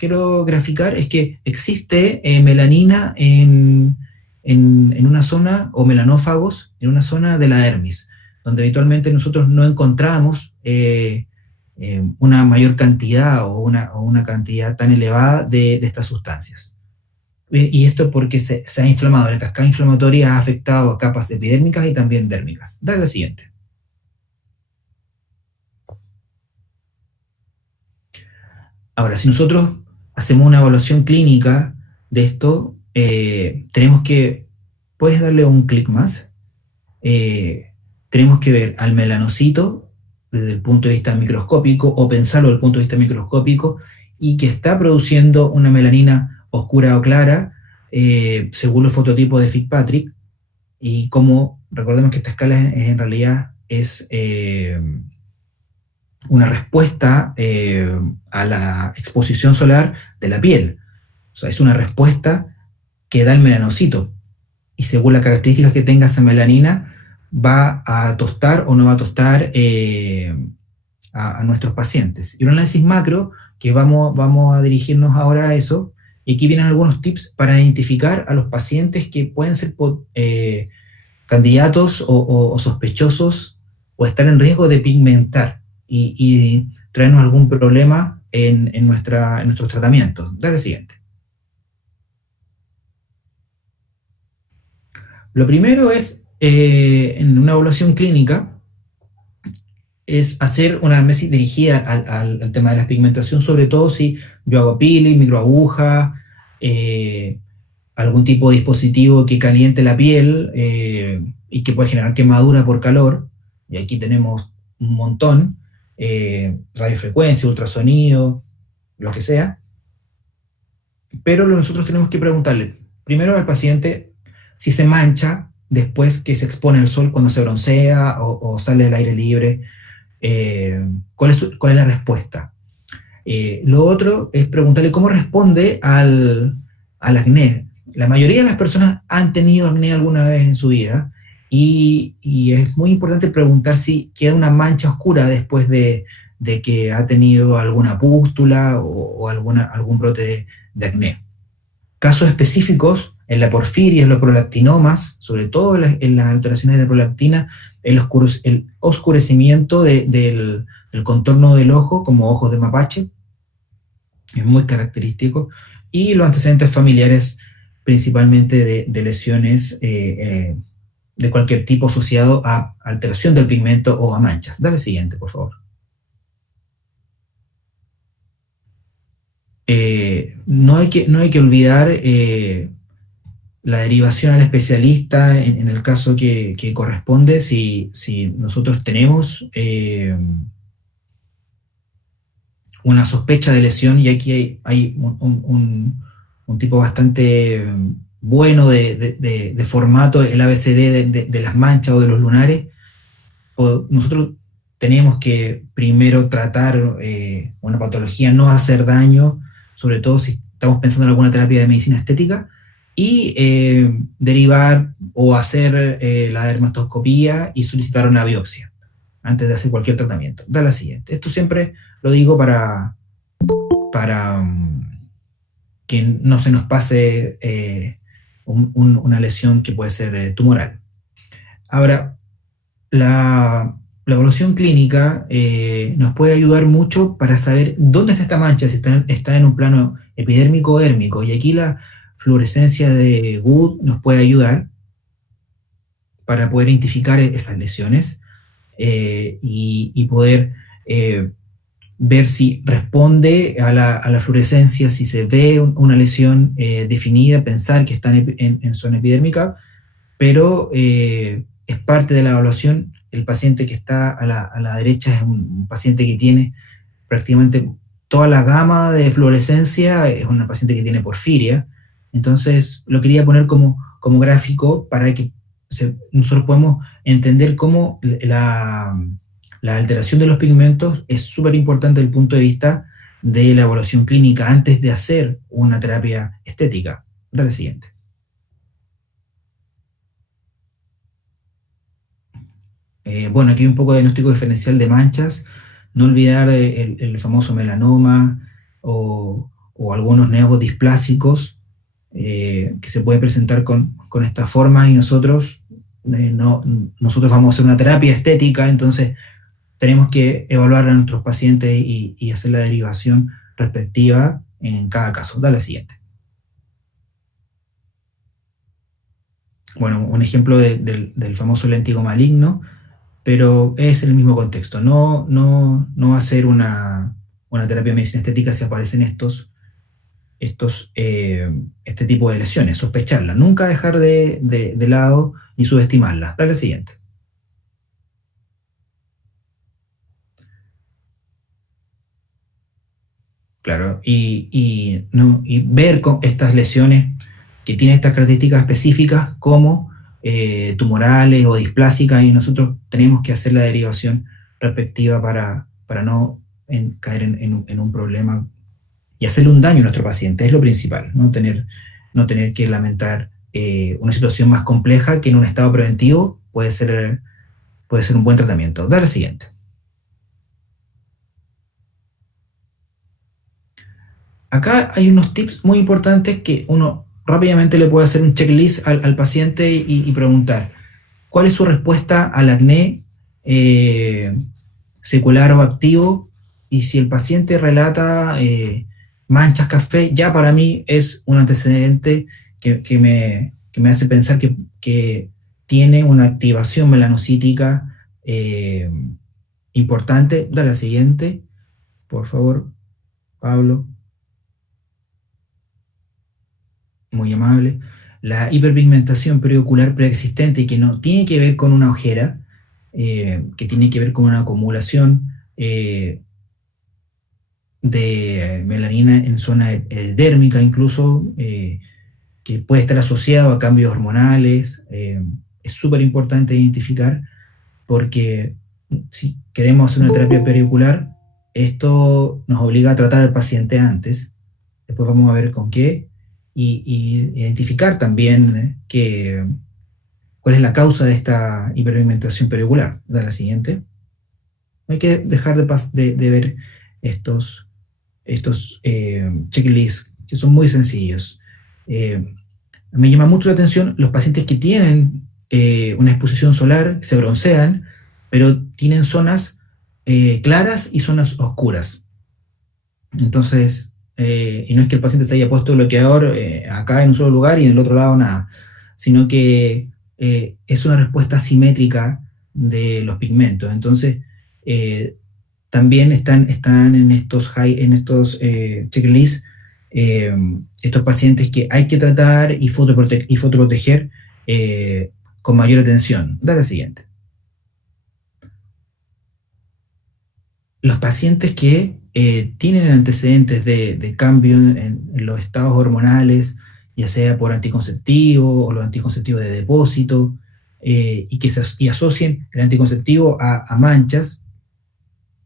graficar es que existe melanina en una zona, o melanófagos, en una zona de la dermis, donde habitualmente nosotros no encontramos una mayor cantidad o una cantidad tan elevada de estas sustancias. Y esto porque se ha inflamado, la cascada inflamatoria ha afectado a capas epidérmicas y también dérmicas. Dale la siguiente. Ahora, si nosotros hacemos una evaluación clínica de esto, tenemos que, puedes darle un clic más, tenemos que ver al melanocito desde el punto de vista microscópico, o pensarlo desde el punto de vista microscópico, y que está produciendo una melanina oscura o clara, según los fototipos de Fitzpatrick, y como, recordemos que esta escala en realidad es una respuesta a la exposición solar de la piel. O sea, es una respuesta que da el melanocito, y según las características que tenga esa melanina, va a tostar o no va a tostar a nuestros pacientes. Y un análisis macro, que vamos a dirigirnos ahora a eso, y aquí vienen algunos tips para identificar a los pacientes que pueden ser candidatos o sospechosos o estar en riesgo de pigmentar y traernos algún problema en nuestros tratamientos. Dale el siguiente. Lo primero es, en una evaluación clínica, es hacer una anamnesis dirigida al tema de la pigmentación, sobre todo si yo hago peeling, microaguja, algún tipo de dispositivo que caliente la piel y que puede generar quemadura por calor, y aquí tenemos un montón, radiofrecuencia, ultrasonido, lo que sea, pero nosotros tenemos que preguntarle primero al paciente si se mancha después que se expone al sol, cuando se broncea o sale al aire libre. ¿Cuál es la respuesta? Lo otro es preguntarle cómo responde al acné. La mayoría de las personas han tenido acné alguna vez en su vida, y es muy importante preguntar si queda una mancha oscura después de que ha tenido alguna pústula o algún brote de acné. Casos específicos, en la porfiria, en los prolactinomas, sobre todo en las alteraciones de la prolactina, el oscurecimiento del contorno del ojo, como ojos de mapache, es muy característico, y los antecedentes familiares, principalmente de lesiones de cualquier tipo asociado a alteración del pigmento o a manchas. Dale siguiente, por favor. No hay que olvidar la derivación al especialista en el caso que corresponde, si nosotros tenemos una sospecha de lesión, y aquí hay un tipo bastante bueno de formato, el ABCD de las manchas o de los lunares. Nosotros tenemos que primero tratar una patología, no hacer daño, sobre todo si estamos pensando en alguna terapia de medicina estética, y derivar o hacer la dermatoscopía y solicitar una biopsia. antes de hacer cualquier tratamiento. Da la siguiente. Esto siempre lo digo para que no se nos pase una lesión que puede ser tumoral. Ahora, la evaluación clínica nos puede ayudar mucho para saber dónde está esta mancha, si está en un plano epidérmico o érmico, y aquí la fluorescencia de Wood nos puede ayudar para poder identificar esas lesiones y poder ver si responde a la fluorescencia, si se ve una lesión definida, pensar que está en zona epidérmica, pero es parte de la evaluación. El paciente que está a la derecha es un paciente que tiene prácticamente toda la gama de fluorescencia, es una paciente que tiene porfiria. Entonces lo quería poner como gráfico para que nosotros podamos entender cómo la alteración de los pigmentos es súper importante desde el punto de vista de la evaluación clínica antes de hacer una terapia estética. Dale siguiente. Bueno, aquí hay un poco de diagnóstico diferencial de manchas. No olvidar el famoso melanoma o algunos neos displásicos que se puede presentar con esta forma, y nosotros vamos a hacer una terapia estética, entonces tenemos que evaluar a nuestros pacientes y hacer la derivación respectiva en cada caso. Da la siguiente. Bueno, un ejemplo del famoso léntigo maligno, pero es el mismo contexto. No va a ser una terapia de medicina estética si aparecen este tipo de lesiones, sospecharlas, nunca dejar de lado ni subestimarlas. Dale siguiente. Claro, y ver con estas lesiones que tienen estas características específicas como tumorales o displásicas, y nosotros tenemos que hacer la derivación respectiva para no caer en un problema y hacerle un daño a nuestro paciente, es lo principal, no tener que lamentar una situación más compleja que en un estado preventivo puede ser un buen tratamiento. Dale siguiente. Acá hay unos tips muy importantes que uno rápidamente le puede hacer un checklist al paciente y preguntar cuál es su respuesta al acné secular o activo, y si el paciente relata manchas café, ya para mí es un antecedente que me hace pensar que tiene una activación melanocítica importante. Dale la siguiente, por favor, Pablo. Muy amable. La hiperpigmentación periocular preexistente, que no tiene que ver con una ojera, que tiene que ver con una acumulación de melanina en zona dérmica incluso, que puede estar asociado a cambios hormonales. Es súper importante identificar, porque si queremos hacer una terapia periocular, esto nos obliga a tratar al paciente antes, después vamos a ver con qué, y identificar también cuál es la causa de esta hiperpigmentación periocular. Da la siguiente. No hay que dejar de ver estos checklists, que son muy sencillos. Me llama mucho la atención los pacientes que tienen una exposición solar, se broncean, pero tienen zonas claras y zonas oscuras. Entonces, y no es que el paciente se haya puesto bloqueador acá en un solo lugar y en el otro lado nada, sino que es una respuesta asimétrica de los pigmentos. Entonces, también están en estos checklists estos pacientes que hay que tratar y fotoproteger con mayor atención. Dale la siguiente. Los pacientes que tienen antecedentes de cambio en los estados hormonales, ya sea por anticonceptivo o los anticonceptivos de depósito, y asocien el anticonceptivo a manchas.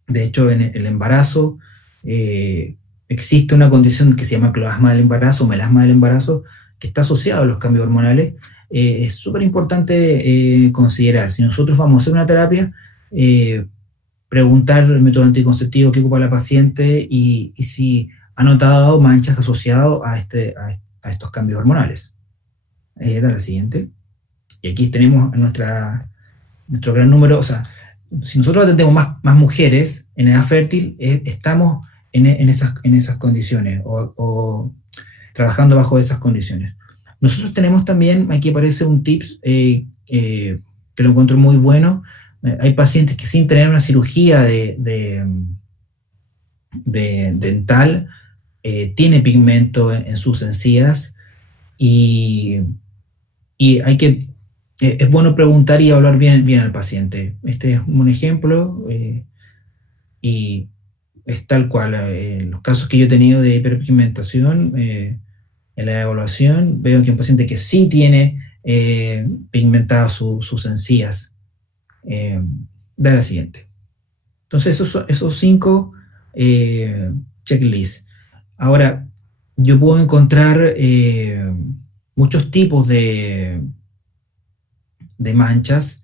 De hecho, en el embarazo existe una condición que se llama cloasma del embarazo, melasma del embarazo, que está asociado a los cambios hormonales. Es súper importante considerar, si nosotros vamos a hacer una terapia, preguntar el método anticonceptivo que ocupa la paciente y si ha notado manchas asociadas a estos cambios hormonales. Da la siguiente. Y aquí tenemos nuestro gran número, o sea, si nosotros atendemos más mujeres en edad fértil, estamos en esas condiciones o trabajando bajo esas condiciones. Nosotros tenemos también, aquí aparece un tips que lo encuentro muy bueno. Hay pacientes que sin tener una cirugía dental tiene pigmento en sus encías y es bueno preguntar y hablar bien al paciente. Este es un ejemplo y es tal cual. En los casos que yo he tenido de hiperpigmentación, en la evaluación veo que un paciente que sí tiene pigmentadas sus encías. Da la siguiente. Entonces, esos 5 checklists. Ahora, yo puedo encontrar muchos tipos de manchas.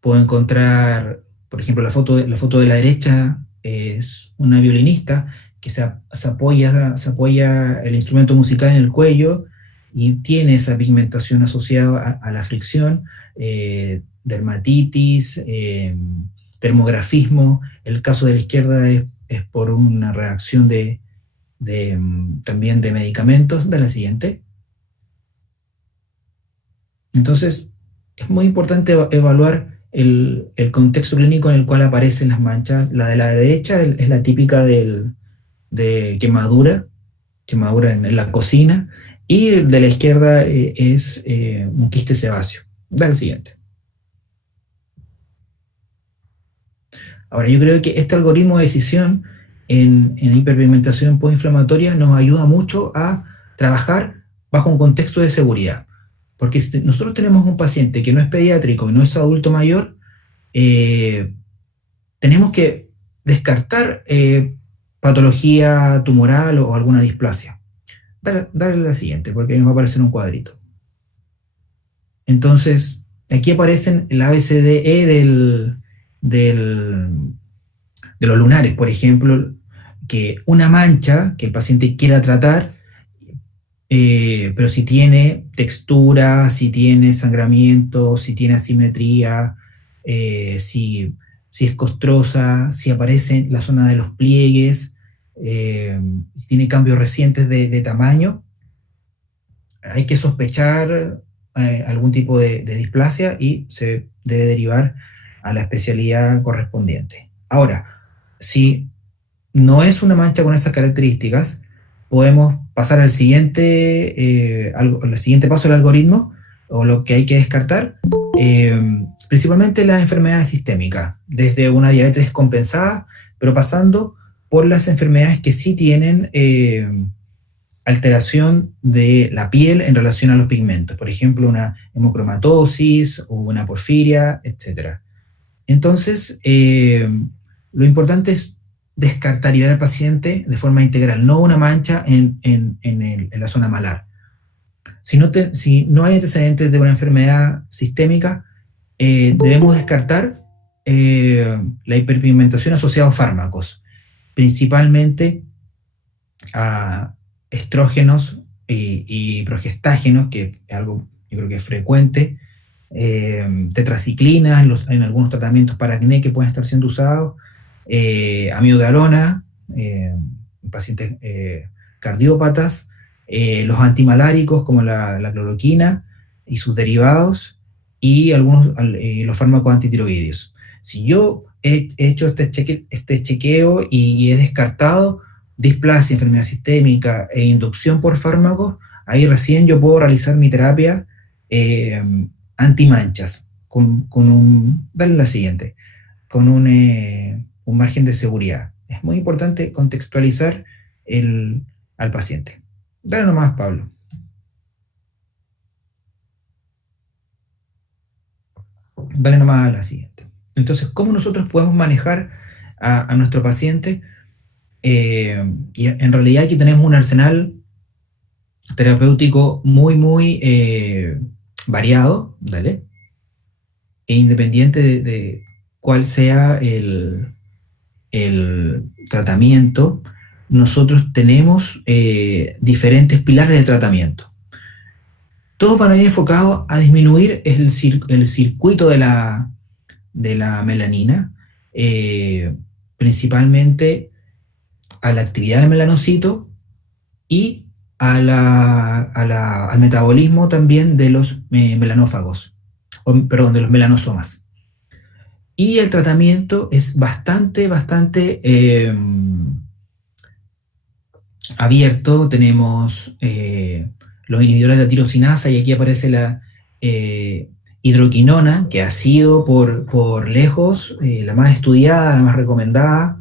Puedo encontrar, por ejemplo, la foto de la derecha es una violinista que se apoya el instrumento musical en el cuello y tiene esa pigmentación asociada a la fricción, dermatitis, termografismo. El caso de la izquierda es por una reacción también de medicamentos. De la siguiente. Entonces, es muy importante evaluar el contexto clínico en el cual aparecen las manchas. La de la derecha es la típica de quemadura en la cocina, y de la izquierda es un quiste sebáceo. Da la siguiente. Ahora, yo creo que este algoritmo de decisión en hiperpigmentación postinflamatoria nos ayuda mucho a trabajar bajo un contexto de seguridad. Porque si nosotros tenemos un paciente que no es pediátrico y no es adulto mayor, tenemos que descartar patología tumoral o alguna displasia. Dale la siguiente, porque ahí nos va a aparecer un cuadrito. Entonces, aquí aparecen el ABCDE de los lunares, por ejemplo, que una mancha que el paciente quiera tratar, pero si tiene textura, si tiene sangramiento, si tiene asimetría, si es costrosa, si aparece en la zona de los pliegues, si tiene cambios recientes de tamaño, hay que sospechar algún tipo de displasia y se debe derivar a la especialidad correspondiente. Ahora, si no es una mancha con esas características, podemos pasar al siguiente paso del algoritmo, o lo que hay que descartar, principalmente las enfermedades sistémicas, desde una diabetes descompensada, pero pasando por las enfermedades que sí tienen alteración de la piel en relación a los pigmentos, por ejemplo, una hemocromatosis o una porfiria, etc. Entonces, lo importante es descartar y dar al paciente de forma integral, no una mancha en la zona malar. Si no hay antecedentes de una enfermedad sistémica, debemos descartar la hiperpigmentación asociada a fármacos, principalmente a estrógenos y progestágenos, que es algo yo creo que es frecuente, tetraciclinas en algunos tratamientos para acné que pueden estar siendo usados, amiodarona en pacientes cardiópatas, los antimaláricos como la cloroquina y sus derivados, y los fármacos antitiroideos. Si yo he hecho este chequeo y he descartado displasia, enfermedad sistémica e inducción por fármacos, ahí recién yo puedo realizar mi terapia antimanchas dale la siguiente, con un margen de seguridad. Es muy importante contextualizar al paciente. Dale nomás, Pablo. Dale nomás a la siguiente. Entonces, ¿cómo nosotros podemos manejar a nuestro paciente? Y en realidad aquí tenemos un arsenal terapéutico muy variado, ¿vale? e independiente de cuál sea el tratamiento, nosotros tenemos diferentes pilares de tratamiento. Todos van a ir enfocados a disminuir el circuito de la melanina, principalmente a la actividad del melanocito y al metabolismo también de los melanófagos, perdón, de los melanosomas. Y el tratamiento es bastante abierto. Tenemos los inhibidores de la tirosinasa, y aquí aparece la hidroquinona, que ha sido por lejos la más estudiada, la más recomendada,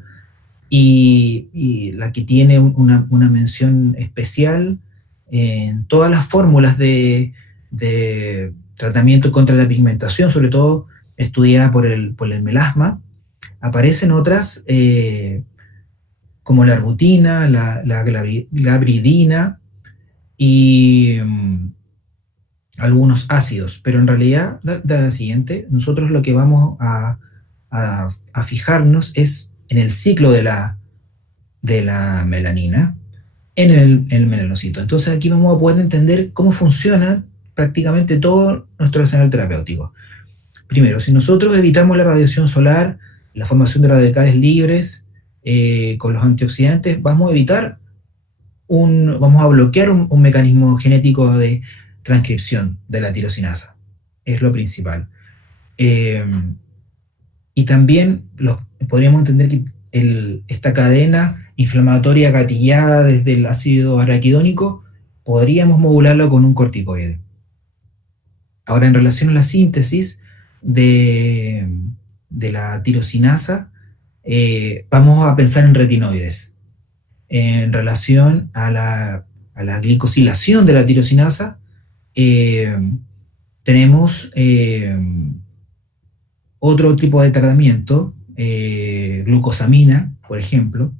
y la que tiene una mención especial en todas las fórmulas de tratamiento contra la pigmentación, sobre todo estudiada por el melasma. Aparecen otras como la arbutina, la glabridina y algunos ácidos, pero en realidad, da la siguiente, nosotros lo que vamos a fijarnos es en el ciclo de la melanina en el melanocito. Entonces aquí vamos a poder entender cómo funciona prácticamente todo nuestro arsenal terapéutico. Primero, si nosotros evitamos la radiación solar, la formación de radicales libres, con los antioxidantes, vamos a bloquear un mecanismo genético de transcripción de la tirosinasa. Es lo principal. Y también podríamos entender que esta cadena inflamatoria gatillada desde el ácido araquidónico, podríamos modularlo con un corticoide. Ahora, en relación a la síntesis de la tirosinasa, vamos a pensar en retinoides. En relación a la glicosilación de la tirosinasa, tenemos otro tipo de tratamiento, glucosamina, por ejemplo,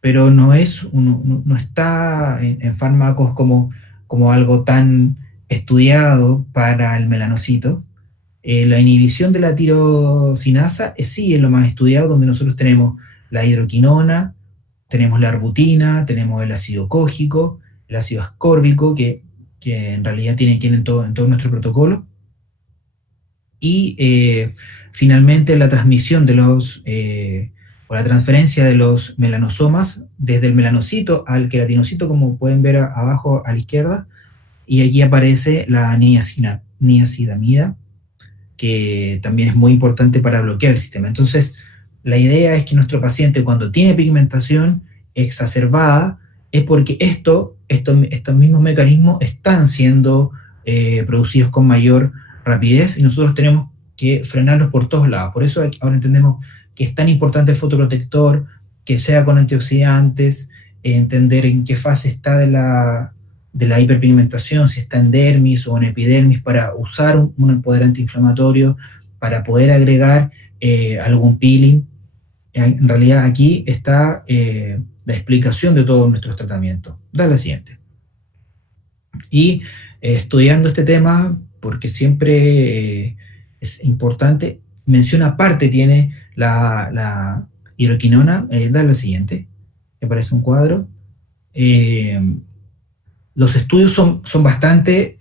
pero no está en fármacos como algo tan estudiado para el melanocito. La inhibición de la tirosinasa sí es lo más estudiado, donde nosotros tenemos la hidroquinona, tenemos la arbutina, tenemos el ácido cógico, el ácido ascórbico, que en realidad tiene que ir en todo nuestro protocolo. Y finalmente la transmisión o la transferencia de los melanosomas desde el melanocito al queratinocito, como pueden ver abajo a la izquierda, y aquí aparece la niacinamida, que también es muy importante para bloquear el sistema. Entonces, la idea es que nuestro paciente, cuando tiene pigmentación exacerbada, es porque estos mismos mecanismos están siendo producidos con mayor rapidez, y nosotros tenemos que frenarlos por todos lados. Por eso ahora entendemos que es tan importante el fotoprotector, que sea con antioxidantes, entender en qué fase está de la hiperpigmentación, si está en dermis o en epidermis, para usar un empoderante inflamatorio, para poder agregar algún peeling. En realidad aquí está la explicación de todos nuestros tratamientos. Da la siguiente. Y estudiando este tema, porque siempre es importante, mención aparte tiene la hidroquinona. Da la siguiente, que aparece un cuadro. Los estudios son bastante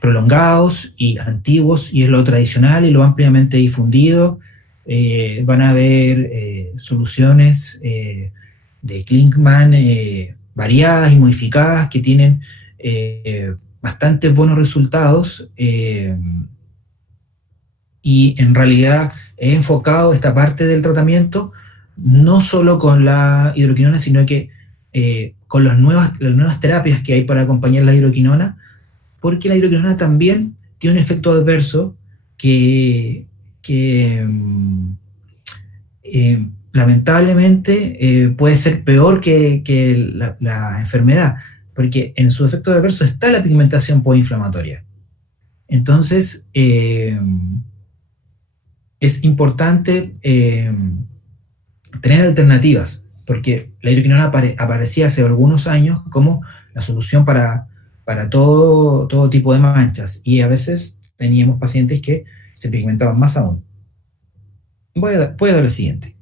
prolongados y antiguos, y es lo tradicional y lo ampliamente difundido. Van a haber soluciones de Klinkmann variadas y modificadas que tienen bastantes buenos resultados, y en realidad he enfocado esta parte del tratamiento no solo con la hidroquinona, sino que con las nuevas terapias que hay para acompañar la hidroquinona, porque la hidroquinona también tiene un efecto adverso que lamentablemente puede ser peor que la enfermedad, porque en su efecto adverso está la pigmentación postinflamatoria. Entonces, es importante tener alternativas, porque la hidroquinona aparecía hace algunos años como la solución para todo tipo de manchas, y a veces teníamos pacientes que se pigmentaban más aún. Voy a dar el siguiente.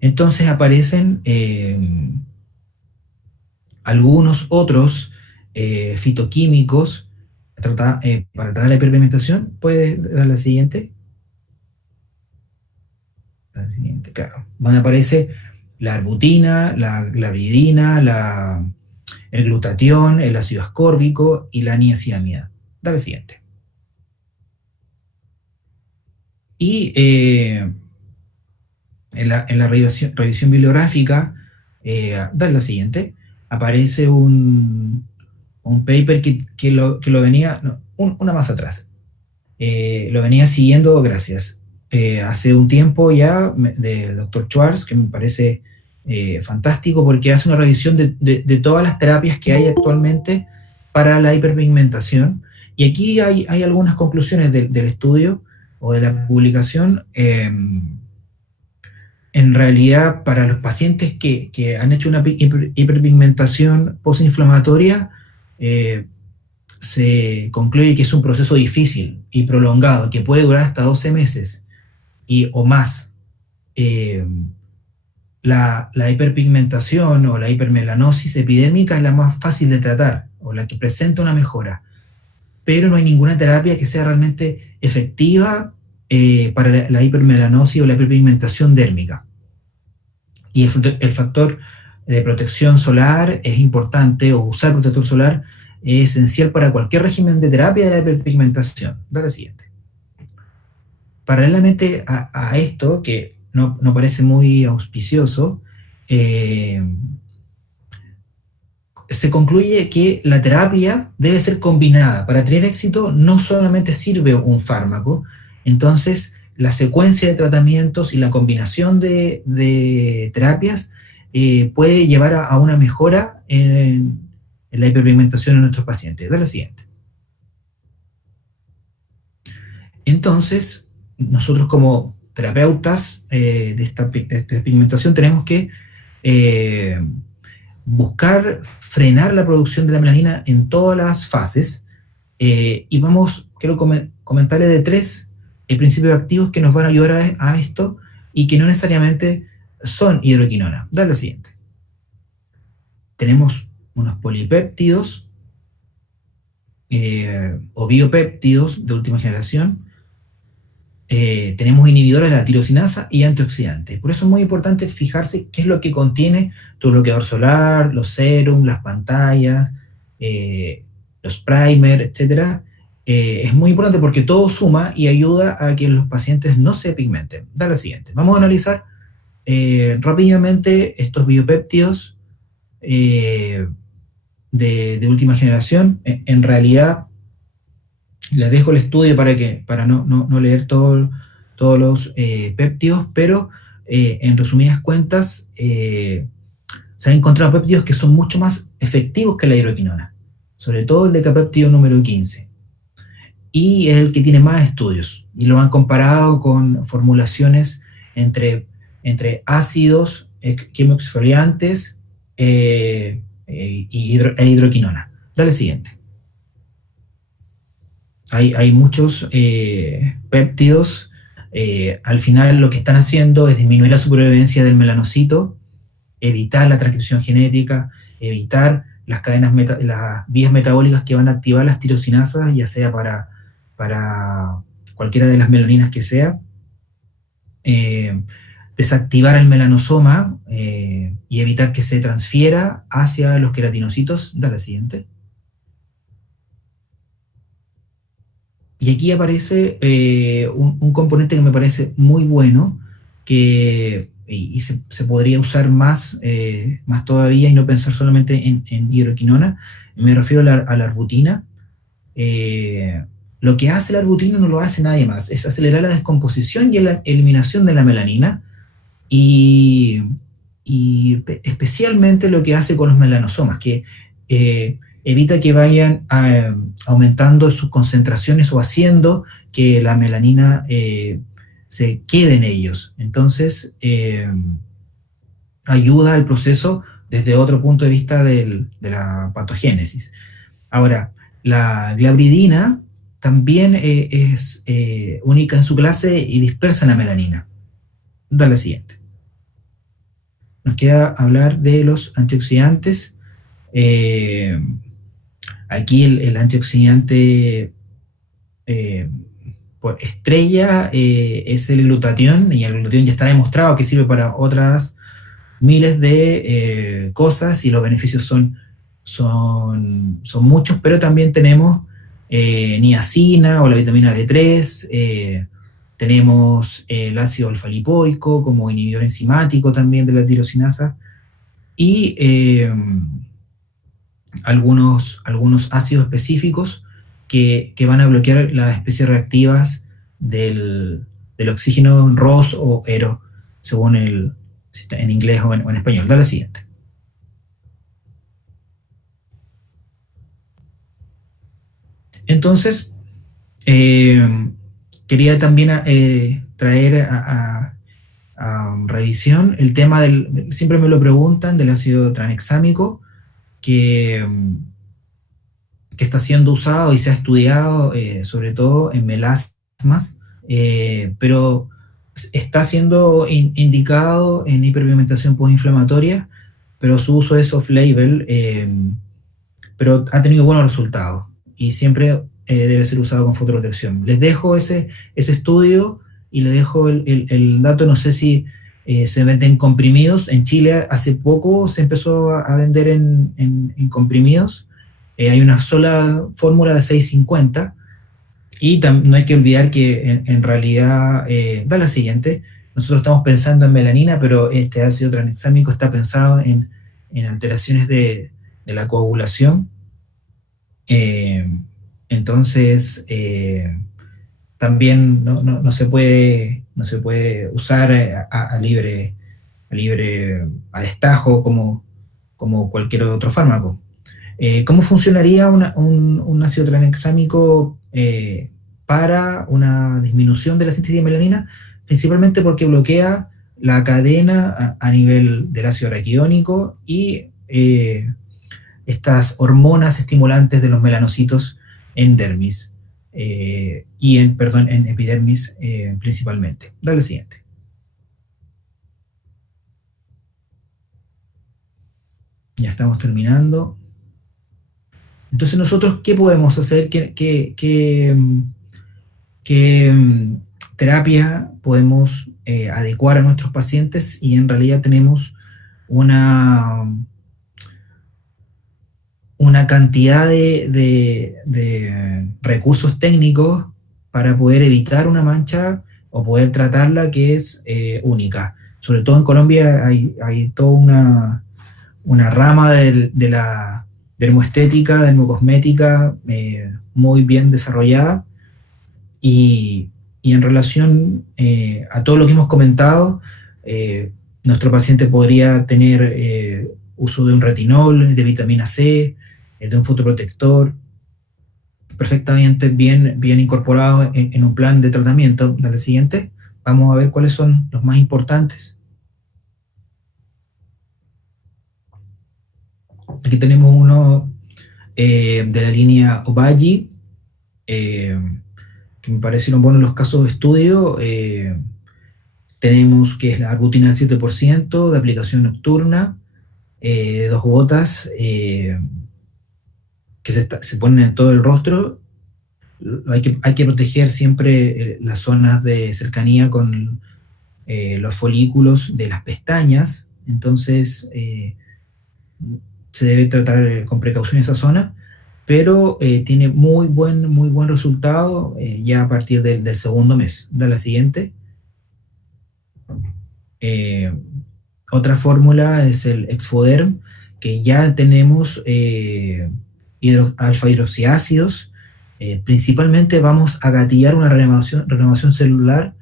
Entonces aparecen algunos otros fitoquímicos para tratar la hiperpigmentación. ¿Puedes dar la siguiente? La siguiente, claro. Donde aparece la arbutina, la bridina, el glutatión, el ácido ascórbico y la niacinamida. Dale siguiente. Y en la revisión bibliográfica, dale la siguiente, aparece un paper que lo venía, no, una más atrás, lo venía siguiendo, gracias, hace un tiempo ya, del doctor Schwartz, que me parece fantástico porque hace una revisión de todas las terapias que hay actualmente para la hiperpigmentación. Y aquí hay algunas conclusiones del estudio o de la publicación. En realidad, para los pacientes que han hecho una hiperpigmentación postinflamatoria, se concluye que es un proceso difícil y prolongado, que puede durar hasta 12 meses o más. La hiperpigmentación o la hipermelanosis epidémica es la más fácil de tratar, o la que presenta una mejora, pero no hay ninguna terapia que sea realmente efectiva para la hipermelanosis o la hiperpigmentación dérmica. Y el factor de protección solar es importante, o usar protector solar es esencial para cualquier régimen de terapia de la hiperpigmentación. Dale siguiente. Paralelamente a esto, que no parece muy auspicioso, se concluye que la terapia debe ser combinada. Para tener éxito no solamente sirve un fármaco, entonces la secuencia de tratamientos y la combinación de terapias puede llevar a una mejora en la hiperpigmentación en nuestros pacientes. Dale la siguiente. Entonces, nosotros como terapeutas de esta pigmentación tenemos que buscar frenar la producción de la melanina en todas las fases, y quiero comentarles de 3 principios activos que nos van a ayudar a esto y que no necesariamente son hidroquinona. Dale lo siguiente. Tenemos unos polipéptidos o biopéptidos de última generación. Tenemos inhibidores de la tirosinasa y antioxidantes. Por eso es muy importante fijarse qué es lo que contiene tu bloqueador solar, los serums, las pantallas, los primers, etc. Es muy importante porque todo suma y ayuda a que los pacientes no se pigmenten. Dale la siguiente. Vamos a analizar rápidamente estos biopéptidos de última generación. En realidad, les dejo el estudio para no leer todos los péptidos, pero en resumidas cuentas, se han encontrado péptidos que son mucho más efectivos que la hidroquinona, sobre todo el decapéptido número 15. Y es el que tiene más estudios, y lo han comparado con formulaciones entre ácidos quimioexfoliantes e hidroquinona. Dale siguiente. Hay muchos péptidos. Al final lo que están haciendo es disminuir la supervivencia del melanocito, evitar la transcripción genética, evitar las vías metabólicas que van a activar las tirosinasas, ya sea para cualquiera de las melaninas que sea, desactivar el melanosoma y evitar que se transfiera hacia los queratinocitos. Dale la siguiente. Y aquí aparece un componente que me parece muy bueno, y se podría usar más todavía y no pensar solamente en hidroquinona. Me refiero a la arbutina. Lo que hace la arbutina no lo hace nadie más, es acelerar la descomposición y la eliminación de la melanina, y especialmente lo que hace con los melanosomas, que evita que vayan aumentando sus concentraciones o haciendo que la melanina se quede en ellos. Entonces, ayuda al proceso desde otro punto de vista de la patogénesis. Ahora, La glabridina también es única en su clase y dispersa la melanina. Da la siguiente. Nos queda hablar de los antioxidantes. Eh, Aquí el antioxidante eh, por estrella es el glutatión, y el glutatión ya está demostrado que sirve para otras miles de cosas, y los beneficios son muchos, pero también tenemos niacina o la vitamina D3, tenemos el ácido alfa-lipoico como inhibidor enzimático también de la tirosinasa, y algunos ácidos específicos que van a bloquear las especies reactivas del oxígeno ROS o ERO, según si está en inglés o en español. Da la siguiente. Entonces, eh, quería también traer a revisión el tema siempre me lo preguntan, del ácido tranexámico, que, que está siendo usado y se ha estudiado sobre todo en melasmas, pero está siendo indicado en hiperpigmentación postinflamatoria, pero su uso es off-label, pero ha tenido buenos resultados y siempre debe ser usado con fotoprotección. Les dejo ese estudio y les dejo el dato, no sé si se venden comprimidos. En Chile hace poco se empezó a vender en comprimidos. Hay una sola fórmula de 650, y no hay que olvidar que en realidad, da la siguiente, nosotros estamos pensando en melanina, pero este ácido tranexámico está pensado en alteraciones de la coagulación. Eh, entonces, también no se puede usar a destajo como cualquier otro fármaco. ¿Cómo funcionaría un ácido tranexámico para una disminución de la síntesis de melanina? Principalmente porque bloquea la cadena a nivel del ácido araquidónico y estas hormonas estimulantes de los melanocitos en dermis, en epidermis principalmente. Dale al siguiente. Ya estamos terminando. Entonces, nosotros, ¿qué podemos hacer? ¿Qué terapia podemos adecuar a nuestros pacientes? Y en realidad tenemos una cantidad de recursos técnicos para poder evitar una mancha o poder tratarla, que es única. Sobre todo en Colombia hay toda una rama de la dermoestética, dermocosmética muy bien desarrollada, y en relación a todo lo que hemos comentado, nuestro paciente podría tener uso de un retinol, de vitamina C, de un fotoprotector, perfectamente bien incorporado en un plan de tratamiento. Dale siguiente. Vamos a ver cuáles son los más importantes. Aquí tenemos uno de la línea Obagi, que me parecieron buenos los casos de estudio. Tenemos que es la arbutina al 7% de aplicación nocturna, 2 gotas que se ponen en todo el rostro. Hay que proteger siempre las zonas de cercanía con los folículos de las pestañas. Entonces, se debe tratar con precaución esa zona, pero tiene muy buen resultado ya a partir del segundo mes. Da la siguiente. Otra fórmula es el Exfoderm, que ya tenemos alfa-hidroxiácidos. Principalmente vamos a gatillar una renovación celular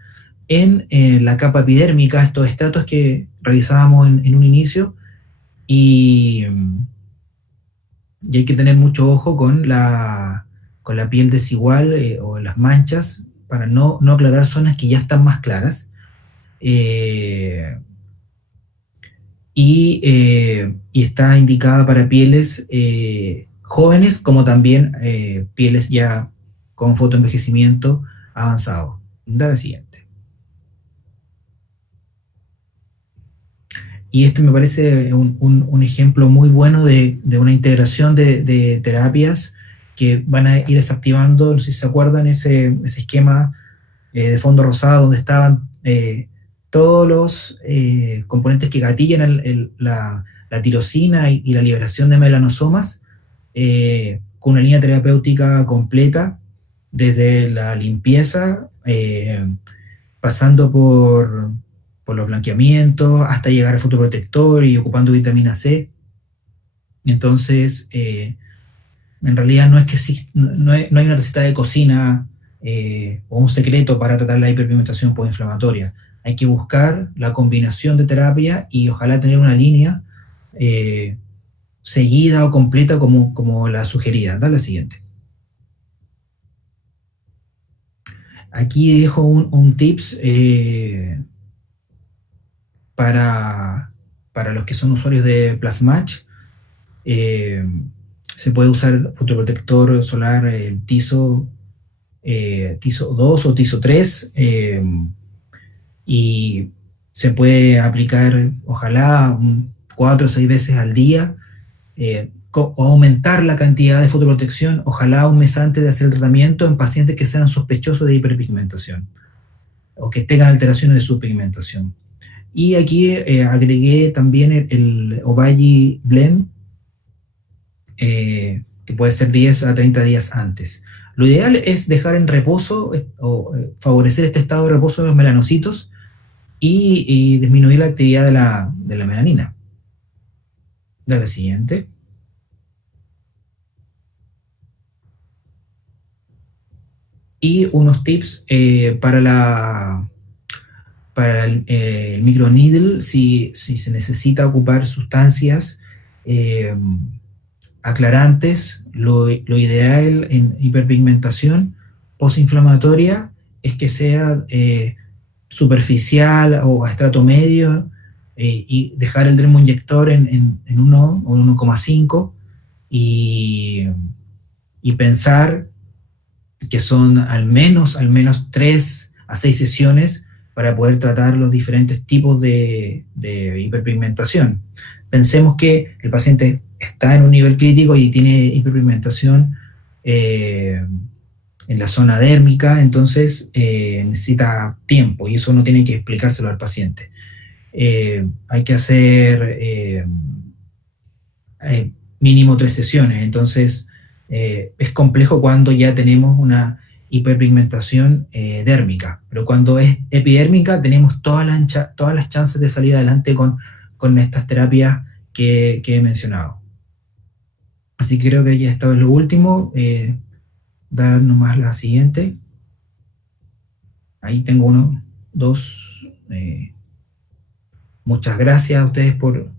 en la capa epidérmica, estos estratos que revisábamos en un inicio, y hay que tener mucho ojo con la piel desigual o las manchas, para no aclarar zonas que ya están más claras. Y está indicada para pieles jóvenes como también pieles ya con fotoenvejecimiento avanzado. Dale siguiente. Y este me parece un ejemplo muy bueno de una integración de terapias que van a ir desactivando, no sé si se acuerdan, ese esquema de fondo rosado donde estaban todos los componentes que gatillan la tirosina y la liberación de melanosomas, con una línea terapéutica completa, desde la limpieza, pasando por los blanqueamientos, hasta llegar al fotoprotector y ocupando vitamina C. Entonces, en realidad no es que no hay una receta de cocina o un secreto para tratar la hiperpigmentación postinflamatoria. Hay que buscar la combinación de terapia y ojalá tener una línea seguida o completa como la sugerida. Dale la siguiente. Aquí dejo un tips para los que son usuarios de Plasmatch. Se puede usar fotoprotector solar TISO 2 o TISO 3 y se puede aplicar, ojalá, 4 o 6 veces al día, o aumentar la cantidad de fotoprotección, ojalá un mes antes de hacer el tratamiento en pacientes que sean sospechosos de hiperpigmentación o que tengan alteraciones de su pigmentación. Y aquí agregué también el Obagi Blend, que puede ser 10 a 30 días antes. Lo ideal es dejar en reposo o favorecer este estado de reposo de los melanocitos y disminuir la actividad de la melanina. Dale siguiente. Y unos tips para el microneedle, si se necesita ocupar sustancias aclarantes, lo ideal en hiperpigmentación postinflamatoria es que sea superficial o a estrato medio y dejar el dermoinyector en 1 o 1,5 y pensar que son al menos 3 a 6 sesiones para poder tratar los diferentes tipos de hiperpigmentación. Pensemos que el paciente está en un nivel crítico y tiene hiperpigmentación en la zona dérmica, entonces necesita tiempo y eso no tiene que explicárselo al paciente. Hay que hacer mínimo 3 sesiones, entonces es complejo cuando ya tenemos una hiperpigmentación dérmica, pero cuando es epidérmica tenemos todas las chances de salir adelante con estas terapias que he mencionado. Así que creo que ya esto es lo último. Dar nomás la siguiente. Ahí tengo 1, 2. Muchas gracias a ustedes por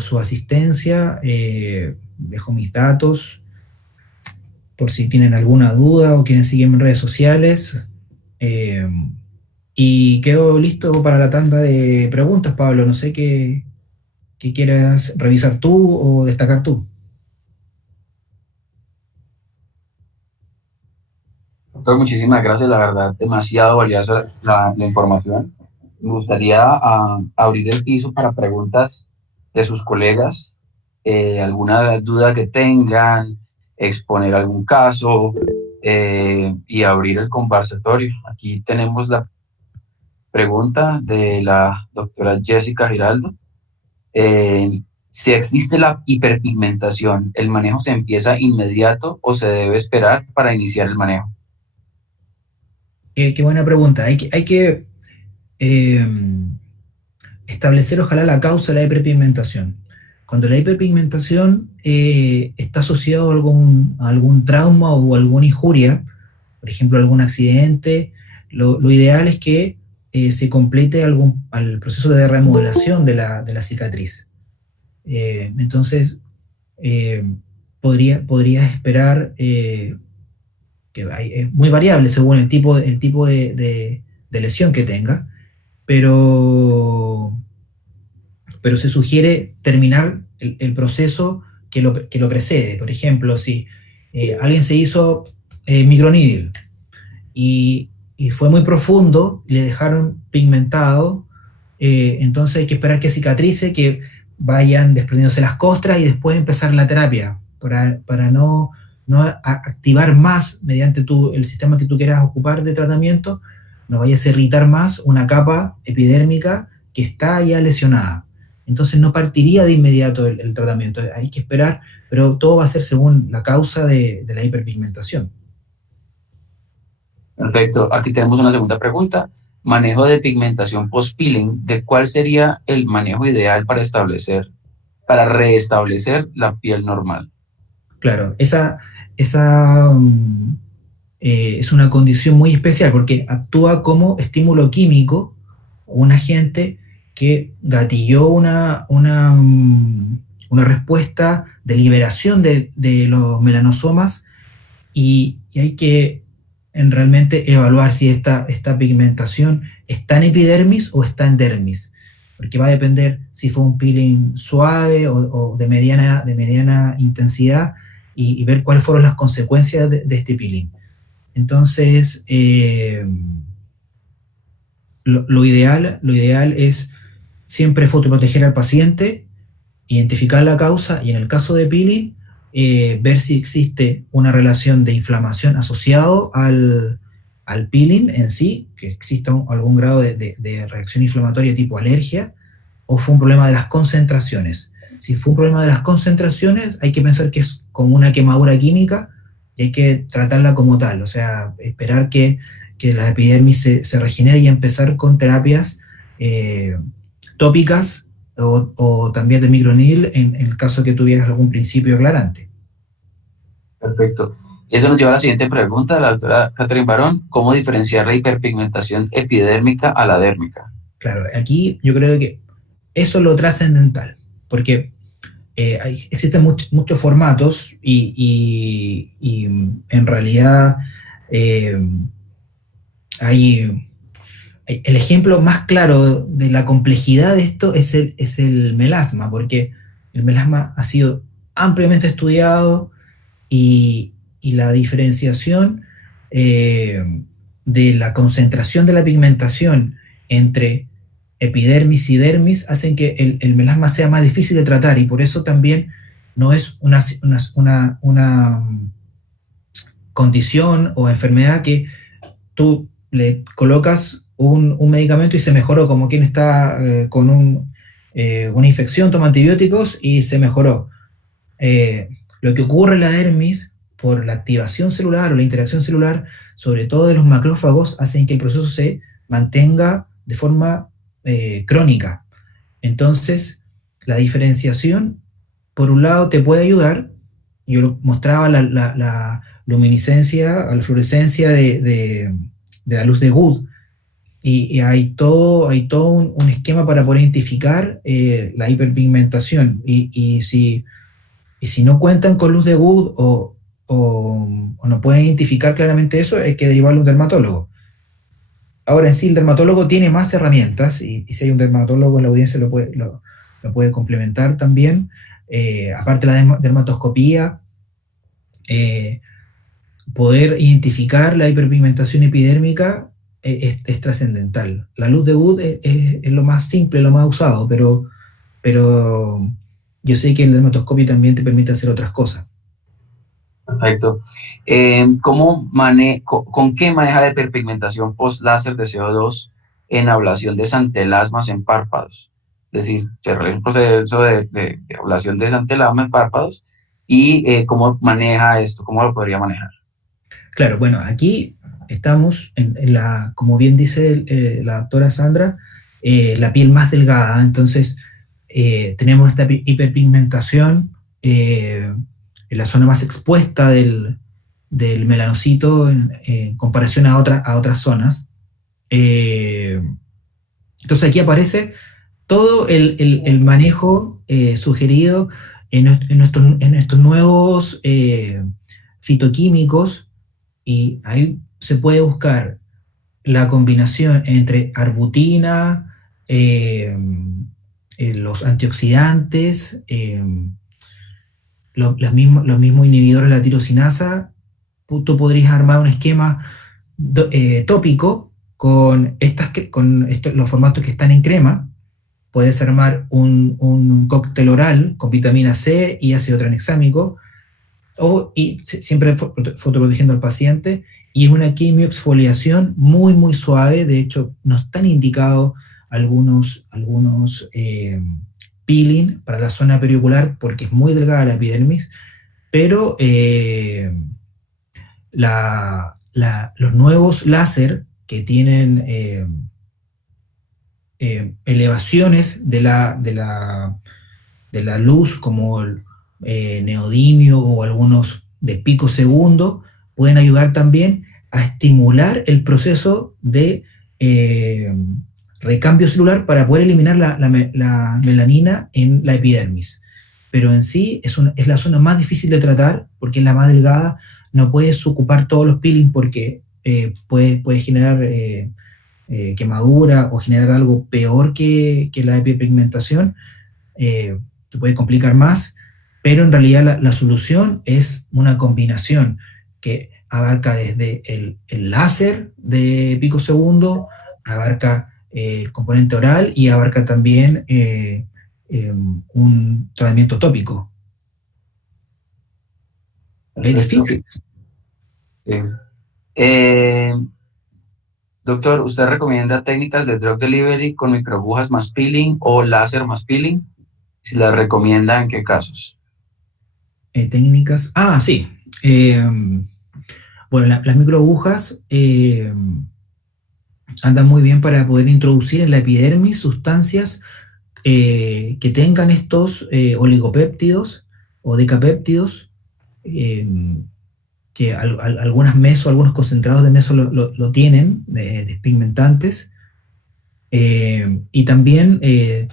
su asistencia. Dejo mis datos por si tienen alguna duda o quieren seguirme en redes sociales. Y quedo listo para la tanda de preguntas, Pablo. No sé qué quieras revisar tú o destacar tú. Doctor, muchísimas gracias, la verdad, demasiado valiosa la información. Me gustaría abrir el piso para preguntas de sus colegas, alguna duda que tengan, exponer algún caso y abrir el conversatorio. Aquí tenemos la pregunta de la doctora Jessica Giraldo. Si existe la hiperpigmentación, ¿el manejo se empieza inmediato o se debe esperar para iniciar el manejo? Qué buena pregunta. Hay que establecer ojalá la causa de la hiperpigmentación. Cuando la hiperpigmentación está asociada a algún trauma o alguna injuria, por ejemplo, algún accidente, lo ideal es que se complete al proceso de remodelación de la cicatriz. Entonces, podrías esperar que es muy variable según el tipo de lesión que tenga, pero se sugiere terminar el proceso que lo precede. Por ejemplo, si alguien se hizo microneedle y fue muy profundo, le dejaron pigmentado, entonces hay que esperar que cicatrice, que vayan desprendiéndose las costras y después empezar la terapia, para no activar más mediante el sistema que tú quieras ocupar de tratamiento, no vayas a irritar más una capa epidérmica que está ya lesionada. Entonces no partiría de inmediato el tratamiento, hay que esperar, pero todo va a ser según la causa de la hiperpigmentación. Perfecto. Aquí tenemos una segunda pregunta. Manejo de pigmentación post-peeling. ¿De cuál sería el manejo ideal para restablecer la piel normal? Claro, esa es una condición muy especial porque actúa como estímulo químico, un agente que gatilló una respuesta de liberación de los melanosomas, y hay que realmente evaluar si esta pigmentación está en epidermis o está en dermis, porque va a depender si fue un peeling suave o de mediana intensidad, y ver cuáles fueron las consecuencias de este peeling. Entonces, lo ideal es siempre fotoproteger al paciente, identificar la causa y en el caso de peeling, ver si existe una relación de inflamación asociado al peeling en sí, que exista algún grado de reacción inflamatoria tipo alergia, o fue un problema de las concentraciones. Si fue un problema de las concentraciones, hay que pensar que es como una quemadura química y hay que tratarla como tal, o sea, esperar que la epidermis se regenere y empezar con terapias tópicas o también de microneedle en el caso que tuvieras algún principio aclarante. Perfecto. Eso nos lleva a la siguiente pregunta de la doctora Catherine Barón. ¿Cómo diferenciar la hiperpigmentación epidérmica a la dérmica? Claro, aquí yo creo que eso es lo trascendental, porque existen muchos formatos y en realidad eh, hay el ejemplo más claro de la complejidad de esto es el melasma, porque el melasma ha sido ampliamente estudiado, y la diferenciación de la concentración de la pigmentación entre epidermis y dermis hacen que el melasma sea más difícil de tratar, y por eso también no es una condición o enfermedad que tú le colocas un medicamento y se mejoró, como quien está con una infección, toma antibióticos y se mejoró. Lo que ocurre en la dermis, por la activación celular o la interacción celular, sobre todo de los macrófagos, hacen que el proceso se mantenga de forma crónica. Entonces, la diferenciación, por un lado, te puede ayudar. Yo mostraba la luminiscencia, la fluorescencia de la luz de Wood, y hay todo un esquema para poder identificar la hiperpigmentación, y si no cuentan con luz de Wood o no pueden identificar claramente eso, hay que derivarlo a un dermatólogo. Ahora, en sí, el dermatólogo tiene más herramientas, y si hay un dermatólogo en la audiencia lo puede complementar también. Aparte de la dermatoscopía, poder identificar la hiperpigmentación epidérmica es trascendental. La luz de Wood es lo más simple, lo más usado, pero yo sé que el dermatoscopio también te permite hacer otras cosas. Perfecto. ¿Con qué maneja la hiperpigmentación post-láser de CO2 en ablación de santelasmas en párpados? Es decir, se realiza un proceso de ablación de santelasma en párpados, y ¿cómo maneja esto? ¿Cómo lo podría manejar? Claro, bueno, aquí estamos como bien dice la doctora Sandra, la piel más delgada, entonces tenemos esta hiperpigmentación en la zona más expuesta del melanocito en comparación a otras zonas. Entonces aquí aparece todo el manejo sugerido en estos nuevos fitoquímicos, y ahí se puede buscar la combinación entre arbutina, los antioxidantes, los mismos inhibidores de la tirosinasa, tú podrías armar un esquema tópico con, los formatos que están en crema. Puedes armar un cóctel oral con vitamina C y ácido tranexámico, y siempre fotoprotegiendo al paciente, y una quimioexfoliación muy, muy suave. De hecho, no están indicados algunos peeling para la zona periocular porque es muy delgada la epidermis, pero los nuevos láser que tienen elevaciones de la luz, como el neodimio o algunos de picosegundo, pueden ayudar también a estimular el proceso de recambio celular para poder eliminar la melanina en la epidermis. Pero en sí es la zona más difícil de tratar porque es la más delgada. No puedes ocupar todos los peelings porque puede generar quemadura o generar algo peor que la epipigmentación. Te puede complicar más, pero en realidad la solución es una combinación que abarca desde el láser de picosegundo, abarca el componente oral y abarca también un tratamiento tópico. Es difícil. Doctor, ¿usted recomienda técnicas de drug delivery con microagujas más peeling o láser más peeling? Si las recomienda, ¿en qué casos? Técnicas. Sí. Bueno, las microagujas andan muy bien para poder introducir en la epidermis sustancias que tengan estos oligopéptidos o decapéptidos, que algunos concentrados de meso lo tienen, despigmentantes, y también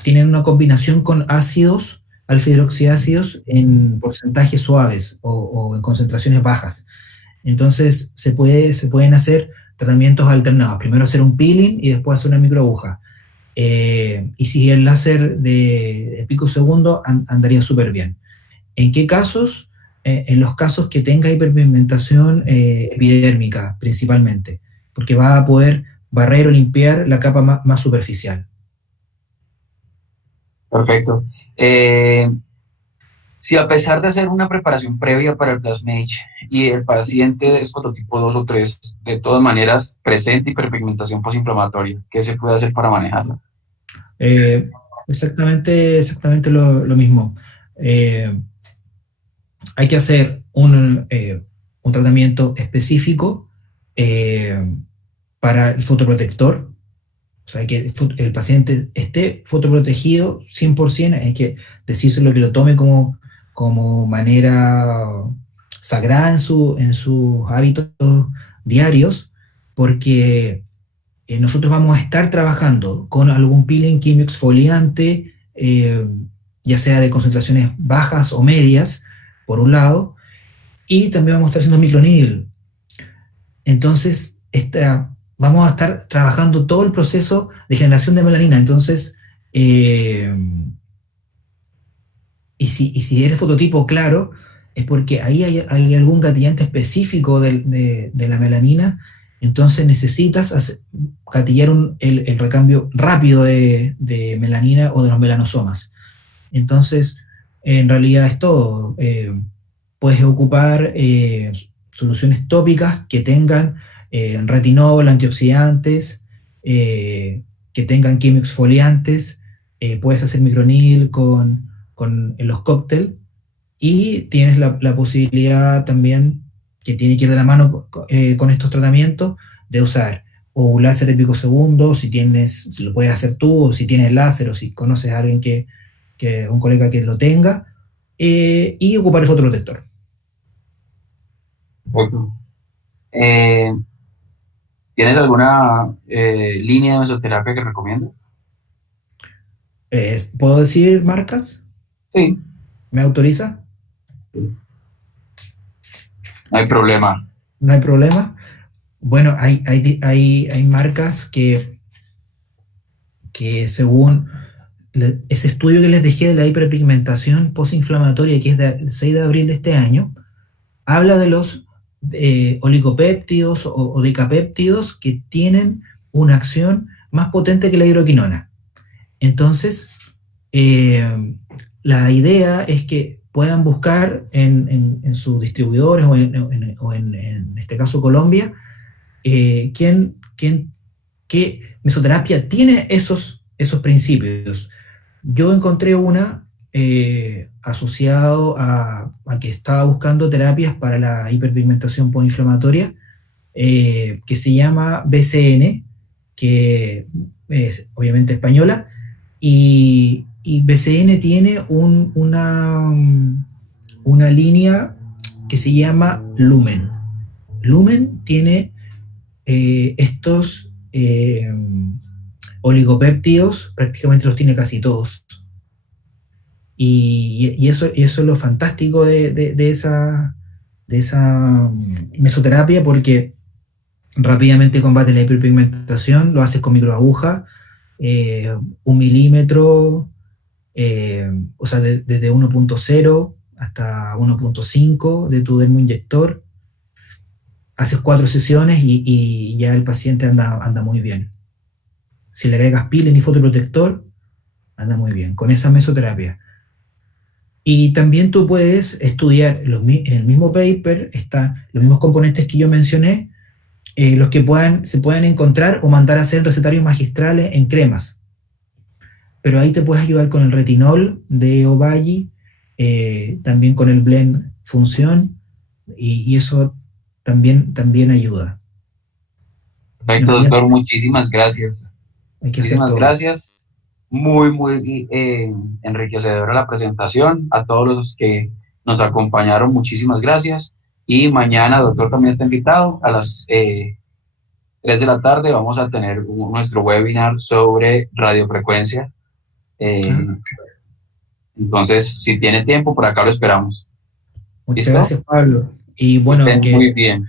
tienen una combinación con ácidos, alfa-hidroxiácidos en porcentajes suaves o en concentraciones bajas. Entonces se pueden hacer tratamientos alternados. Primero hacer un peeling y después hacer una microaguja. Y si el láser de picosegundo andaría súper bien. ¿En qué casos? En los casos que tenga hiperpigmentación epidérmica, principalmente, porque va a poder barrer o limpiar la capa más superficial. Perfecto. Si a pesar de hacer una preparación previa para el plasmage y el paciente es fototipo 2 o 3, de todas maneras presenta hiperpigmentación posinflamatoria, ¿qué se puede hacer para manejarla? Exactamente lo mismo. Hay que hacer un tratamiento específico para el fotoprotector. O sea, que el paciente esté fotoprotegido 100%, hay que decírselo, que lo tome como manera sagrada en sus hábitos diarios, porque nosotros vamos a estar trabajando con algún peeling químico exfoliante, ya sea de concentraciones bajas o medias, por un lado, y también vamos a estar haciendo microneedle. Entonces, vamos a estar trabajando todo el proceso de generación de melanina. Entonces, y si eres fototipo claro, es porque ahí hay algún gatillante específico de la melanina. Entonces necesitas gatillar el recambio rápido de melanina o de los melanosomas. Entonces, en realidad es todo. Puedes ocupar soluciones tópicas que tengan retinol, antioxidantes, que tengan quimioexfoliantes. Puedes hacer microneedle en los cócteles, y tienes la posibilidad también, que tiene que ir de la mano con estos tratamientos, de usar o un láser de picosegundo, si lo puedes hacer tú, o si tienes láser, o si conoces a alguien un colega que lo tenga, y ocupar el fotoprotector. Perfecto. ¿Tienes alguna línea de mesoterapia que recomiendas? ¿Puedo decir marcas? Sí. ¿Me autoriza? Sí. No hay problema. No hay problema. Bueno, hay marcas que según ese estudio que les dejé de la hiperpigmentación posinflamatoria, que es del 6 de abril de este año, habla de los oligopéptidos o decapéptidos que tienen una acción más potente que la hidroquinona. Entonces, la idea es que puedan buscar en sus distribuidores o en este caso Colombia, qué mesoterapia tiene esos principios. Yo encontré una asociado a que estaba buscando terapias para la hiperpigmentación postinflamatoria, que se llama BCN, que es obviamente española, y BCN tiene una línea que se llama Lumen. Lumen tiene estos oligopéptidos, prácticamente los tiene casi todos. Y eso es lo fantástico de esa mesoterapia, porque rápidamente combate la hiperpigmentación, lo haces con microaguja, 1 milímetro, o sea, desde 1.0 hasta 1.5 de tu dermoinyector, haces 4 sesiones y ya el paciente anda muy bien. Si le agregas peeling y fotoprotector, anda muy bien, con esa mesoterapia. Y también tú puedes estudiar, en el mismo paper están los mismos componentes que yo mencioné, los que se pueden encontrar o mandar a hacer recetarios magistrales en cremas. Pero ahí te puedes ayudar con el retinol de Obagi, también con el blend Función, y eso también ayuda. Perfecto, doctor, muchísimas gracias. Hay que hacer Muchísimas todo. gracias. Muy, muy enriquecedora la presentación. A todos los que nos acompañaron, muchísimas gracias. Y mañana, doctor, también está invitado a las 3 de la tarde. Vamos a tener nuestro webinar sobre radiofrecuencia. Entonces, si tiene tiempo, por acá lo esperamos. Muchas ¿Listo? gracias, Pablo. Y bueno, estén muy bien.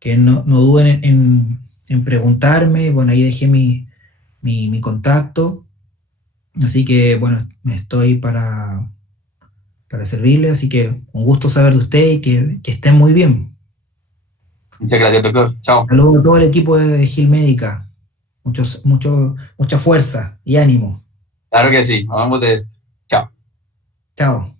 Que no duden en preguntarme. Bueno, ahí dejé mi contacto. Así que, bueno, estoy para servirle. Así que un gusto saber de usted y que estén muy bien. Muchas gracias, doctor. Chao. Saludos a todo el equipo de Gil Médica. Mucha fuerza y ánimo. Claro que sí. Vamos de esto. Chao. Chao.